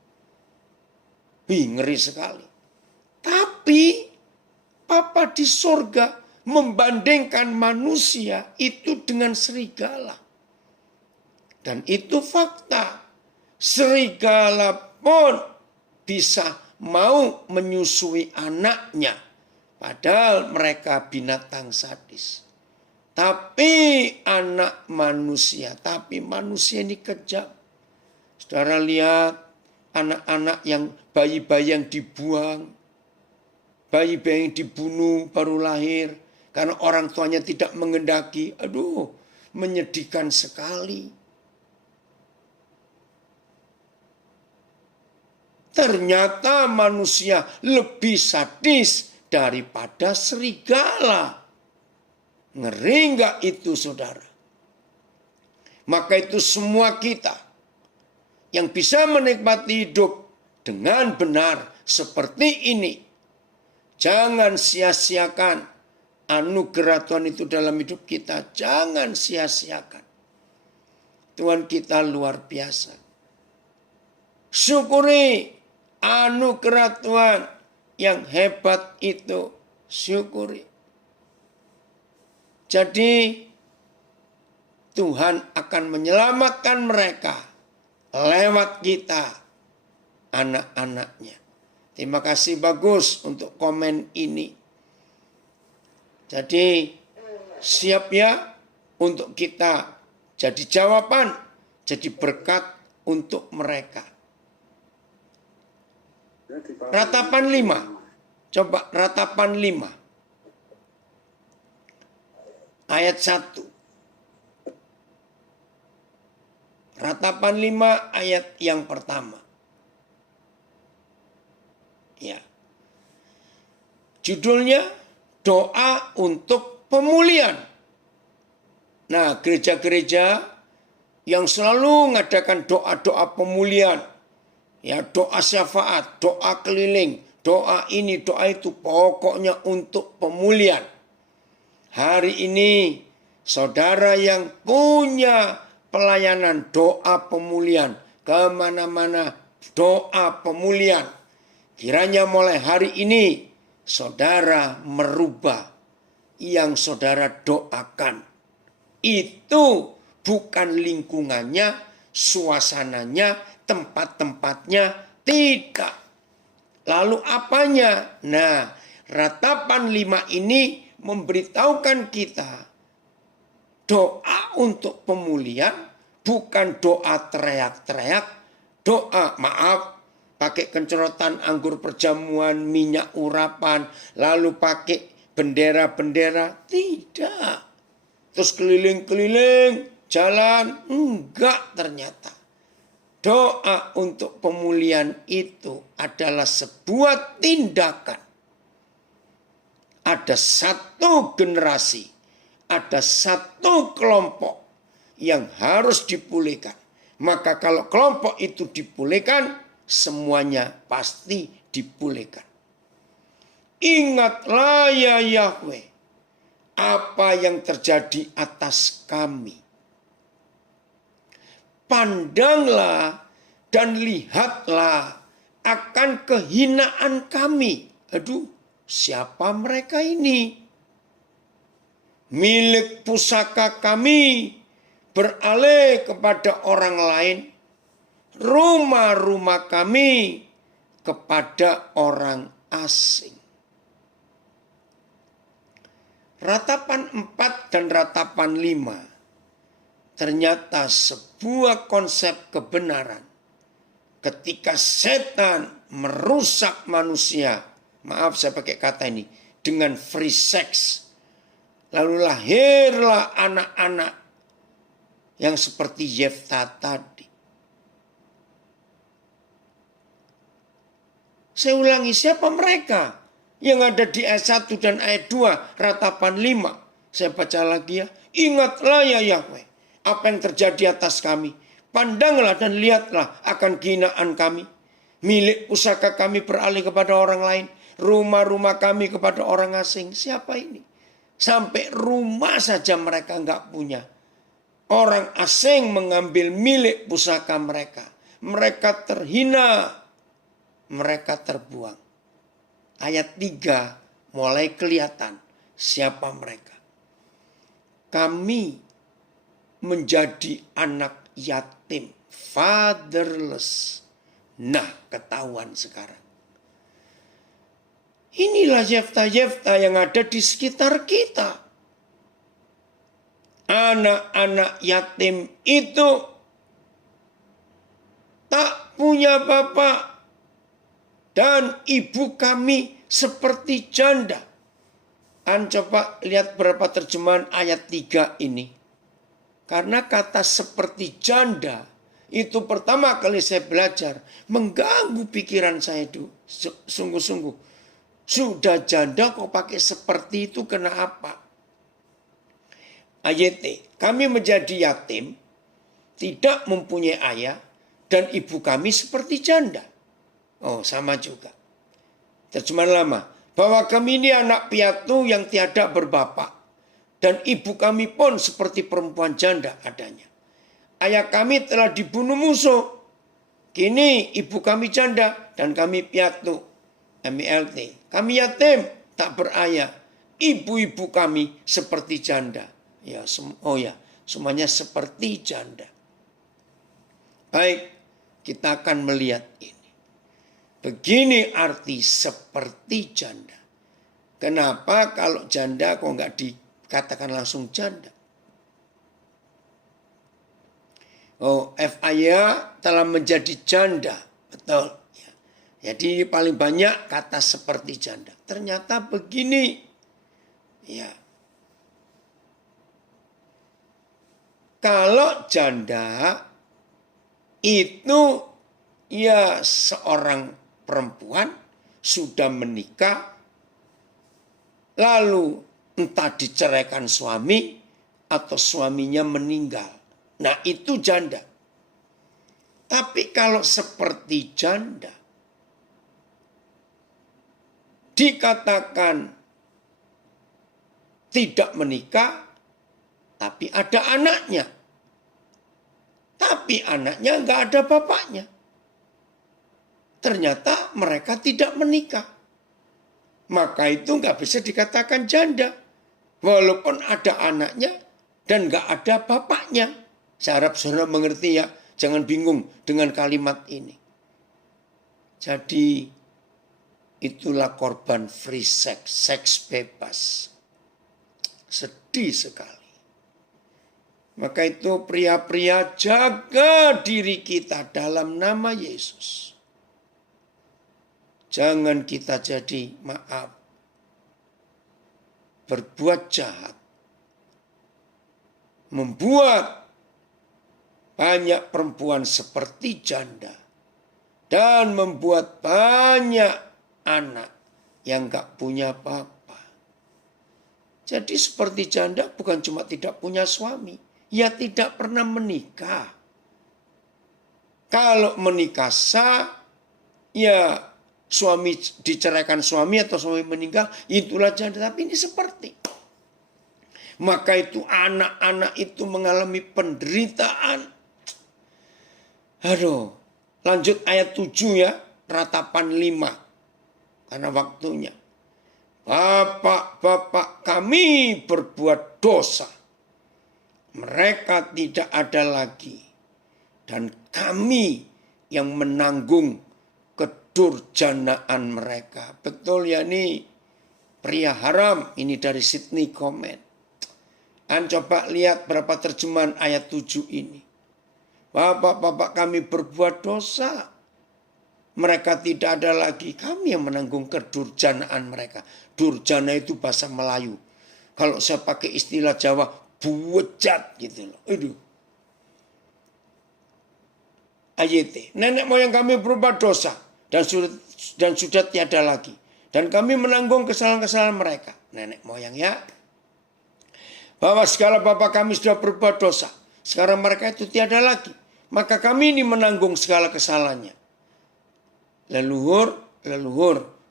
Ngeri sekali. Tapi Papa di sorga membandingkan manusia itu dengan serigala. Dan itu fakta. Serigala pun bisa mau menyusui anaknya. Padahal mereka binatang sadis. Tapi anak manusia. Tapi manusia ini kejam. Saudara lihat anak-anak yang bayi-bayi yang dibuang. Bayi-bayi yang dibunuh baru lahir. Karena orang tuanya tidak mengendaki. Aduh, menyedihkan sekali. Ternyata manusia lebih sadis daripada serigala. Ngeri nggak itu, saudara? Maka itu semua kita yang bisa menikmati hidup dengan benar seperti ini. Jangan sia-siakan anugerah Tuhan itu dalam hidup kita. Jangan sia-siakan. Tuhan kita luar biasa. Syukuri anugerah Tuhan yang hebat itu. Syukuri. Jadi Tuhan akan menyelamatkan mereka lewat kita, anak-anaknya. Terima kasih bagus untuk komen ini. Jadi siap ya untuk kita jadi jawaban, jadi berkat untuk mereka. Ratapan 5. Coba ratapan 5. Ayat 1. Ratapan 5 ayat yang pertama. Ya. Judulnya doa untuk pemulihan. Nah, gereja-gereja yang selalu mengadakan doa-doa pemulihan. Ya, doa syafaat, doa keliling, doa ini, doa itu. Pokoknya untuk pemulihan. Hari ini saudara yang punya pelayanan doa pemulihan, kemana-mana doa pemulihan. Kiranya mulai hari ini saudara merubah yang saudara doakan. Itu bukan lingkungannya, suasananya, tempat-tempatnya, tidak. Lalu apanya? Nah, ratapan 5 ini memberitahukan kita doa untuk pemulihan bukan doa teriak-teriak, doa pakai kencorotan anggur perjamuan, minyak urapan, lalu pakai bendera-bendera, tidak. Terus keliling-keliling, jalan, enggak ternyata. Doa untuk pemulihan itu adalah sebuah tindakan. Ada satu generasi, ada satu kelompok yang harus dipulihkan. Maka kalau kelompok itu dipulihkan, semuanya pasti dipulihkan. Ingatlah ya Yahweh, apa yang terjadi atas kami. Pandanglah dan lihatlah akan kehinaan kami. Aduh, siapa mereka ini? milik pusaka kami beralih kepada orang lain, rumah-rumah kami kepada orang asing. Ratapan 4 dan ratapan 5 ternyata sebuah konsep kebenaran. Ketika setan merusak manusia, maaf saya pakai kata ini, dengan free sex, lalu lahirlah anak-anak yang seperti Yefta tadi. Saya ulangi, siapa mereka? Yang ada di ayat 1 dan ayat 2, ratapan 5. Saya baca lagi ya. Ingatlah ya Yahweh, apa yang terjadi atas kami. Pandanglah dan lihatlah akan kehinaan kami. Milik pusaka kami beralih kepada orang lain. Rumah-rumah kami kepada orang asing. Siapa ini? Sampai rumah saja mereka enggak punya. Orang asing mengambil milik pusaka mereka. Mereka terhina. Mereka terbuang. Ayat 3 mulai kelihatan siapa mereka. Kami menjadi anak yatim, fatherless. Nah, ketahuan sekarang. Inilah Yefta-Yefta yang ada di sekitar kita. Anak-anak yatim itu tak punya bapak. Dan ibu kami seperti janda. Coba lihat berapa terjemahan ayat 3 ini. Karena kata seperti janda itu pertama kali saya belajar mengganggu pikiran saya itu. Sungguh-sungguh. Sudah janda kok pakai seperti itu, kenapa? Ayat kami menjadi yatim, tidak mempunyai ayah, dan ibu kami seperti janda. Oh, sama juga. Terjemahan lama. Bahwa kami ini anak piatu yang tiada berbapak. Dan ibu kami pun seperti perempuan janda adanya. Ayah kami telah dibunuh musuh. Kini ibu kami janda dan kami piatu. MILT. Kami yatim, tak berayah. Ibu-ibu kami seperti janda. Ya, semuanya seperti janda. Baik, kita akan melihat ini. Begini arti seperti janda. Kenapa kalau janda kok nggak dikatakan langsung janda? Oh, F.A.Y.A telah menjadi janda. Betul. Ya. Jadi paling banyak kata seperti janda. Ternyata begini. Ya. Kalau janda itu ya seorang perempuan sudah menikah, lalu entah diceraikan suami atau suaminya meninggal. Nah, itu janda. Tapi kalau seperti janda, dikatakan tidak menikah, tapi ada anaknya. Tapi anaknya nggak ada bapaknya. Ternyata mereka tidak menikah. Maka itu nggak bisa dikatakan janda. Walaupun ada anaknya dan nggak ada bapaknya. Saya harap saudara mengerti ya. Jangan bingung dengan kalimat ini. Jadi itulah korban free sex. Seks bebas. Sedih sekali. Maka itu pria-pria jaga diri kita dalam nama Yesus. Jangan kita jadi, maaf, berbuat jahat. Membuat banyak perempuan seperti janda. Dan membuat banyak anak yang gak punya papa. Jadi seperti janda bukan cuma tidak punya suami. Ya tidak pernah menikah. Kalau menikah sah, ya suami diceraikan suami atau suami meninggal, itulah janda. Tapi ini seperti. Maka itu anak-anak itu mengalami penderitaan. Aduh, lanjut ayat 7 ya, ratapan 5. Karena waktunya. bapak-bapak kami berbuat dosa. Mereka tidak ada lagi. Dan kami yang menanggung kedurjanaan mereka. Betul ya, ini pria haram. Ini dari Sydney Comment. Coba lihat berapa terjemahan ayat 7 ini. Bapak-bapak kami berbuat dosa. Mereka tidak ada lagi. Kami yang menanggung kedurjanaan mereka. Durjana itu bahasa Melayu. Kalau saya pakai istilah Jawa, buwejat gitu loh. Aduh. AYT. Nenek moyang kami berbuat dosa. Dan sudah tiada lagi. Dan kami menanggung kesalahan-kesalahan mereka. Nenek moyang ya. Bahwa segala bapak kami sudah berbuat dosa. Sekarang mereka itu tiada lagi. Maka kami ini menanggung segala kesalahannya. Leluhur.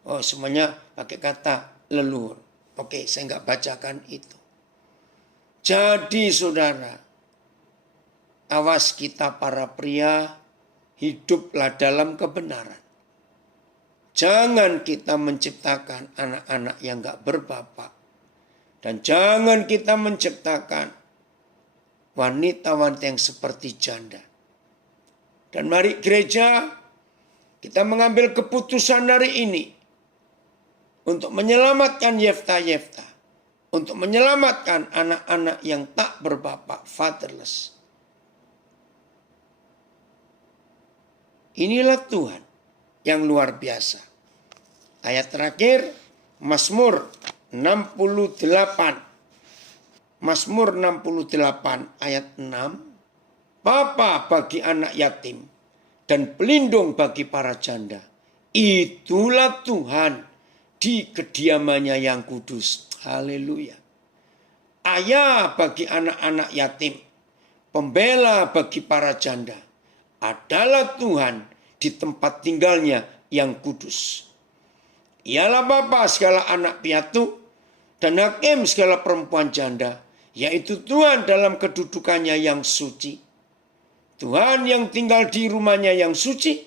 Oh, semuanya pakai kata leluhur. Oke, saya nggak bacakan itu. Jadi saudara, awas kita para pria, hiduplah dalam kebenaran. Jangan kita menciptakan anak-anak yang nggak berbapak. Dan jangan kita menciptakan wanita-wanita yang seperti janda. Dan mari gereja, kita mengambil keputusan hari ini untuk menyelamatkan Yefta-Yefta. Untuk menyelamatkan anak-anak yang tak berbapak, fatherless. Inilah Tuhan yang luar biasa. Ayat terakhir, Mazmur 68. Mazmur 68 ayat 6. Bapa bagi anak yatim dan pelindung bagi para janda. Itulah Tuhan di kediamannya yang kudus. Haleluya. Ayah bagi anak-anak yatim, pembela bagi para janda. Adalah Tuhan di tempat tinggalnya yang kudus. Ialah bapa segala anak piatu dan hakim segala perempuan janda, yaitu Tuhan dalam kedudukannya yang suci. Tuhan yang tinggal di rumahnya yang suci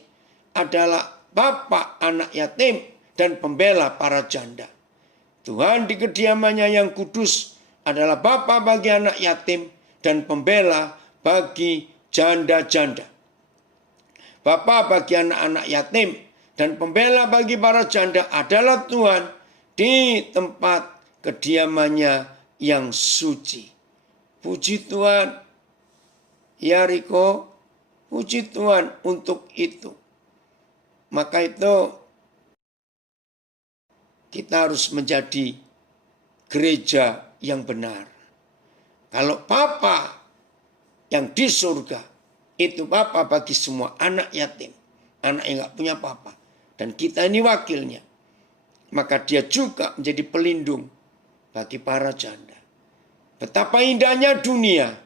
adalah bapa anak yatim dan pembela para janda. Tuhan di kediamannya yang kudus adalah bapa bagi anak yatim dan pembela bagi janda-janda. Bapa bagi anak-anak yatim dan pembela bagi para janda adalah Tuhan di tempat kediamannya yang suci. Puji Tuhan. Ya Riko, puji Tuhan untuk itu. Maka itu kita harus menjadi gereja yang benar. Kalau Bapa yang di surga, itu Bapa bagi semua anak yatim. Anak yang gak punya papa. Dan kita ini wakilnya. Maka dia juga menjadi pelindung bagi para janda. Betapa indahnya dunia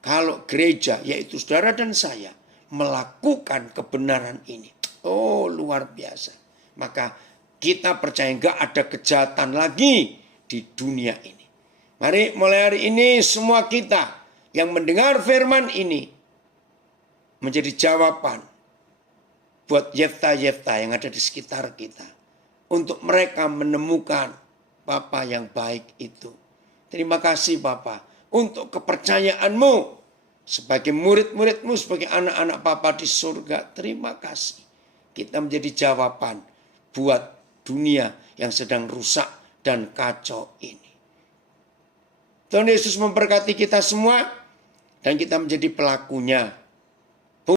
kalau gereja, yaitu saudara dan saya, melakukan kebenaran ini. Oh, luar biasa. Maka kita percaya enggak ada kejahatan lagi di dunia ini. Mari mulai hari ini semua kita yang mendengar firman ini menjadi jawaban buat Yefta-Yefta yang ada di sekitar kita. Untuk mereka menemukan Bapa yang baik itu. Terima kasih Bapa untuk kepercayaanmu sebagai murid-muridmu, sebagai anak-anak Bapa di surga. Terima kasih. Kita menjadi jawaban buat dunia yang sedang rusak dan kacau ini. Tuhan Yesus memberkati kita semua dan kita menjadi pelakunya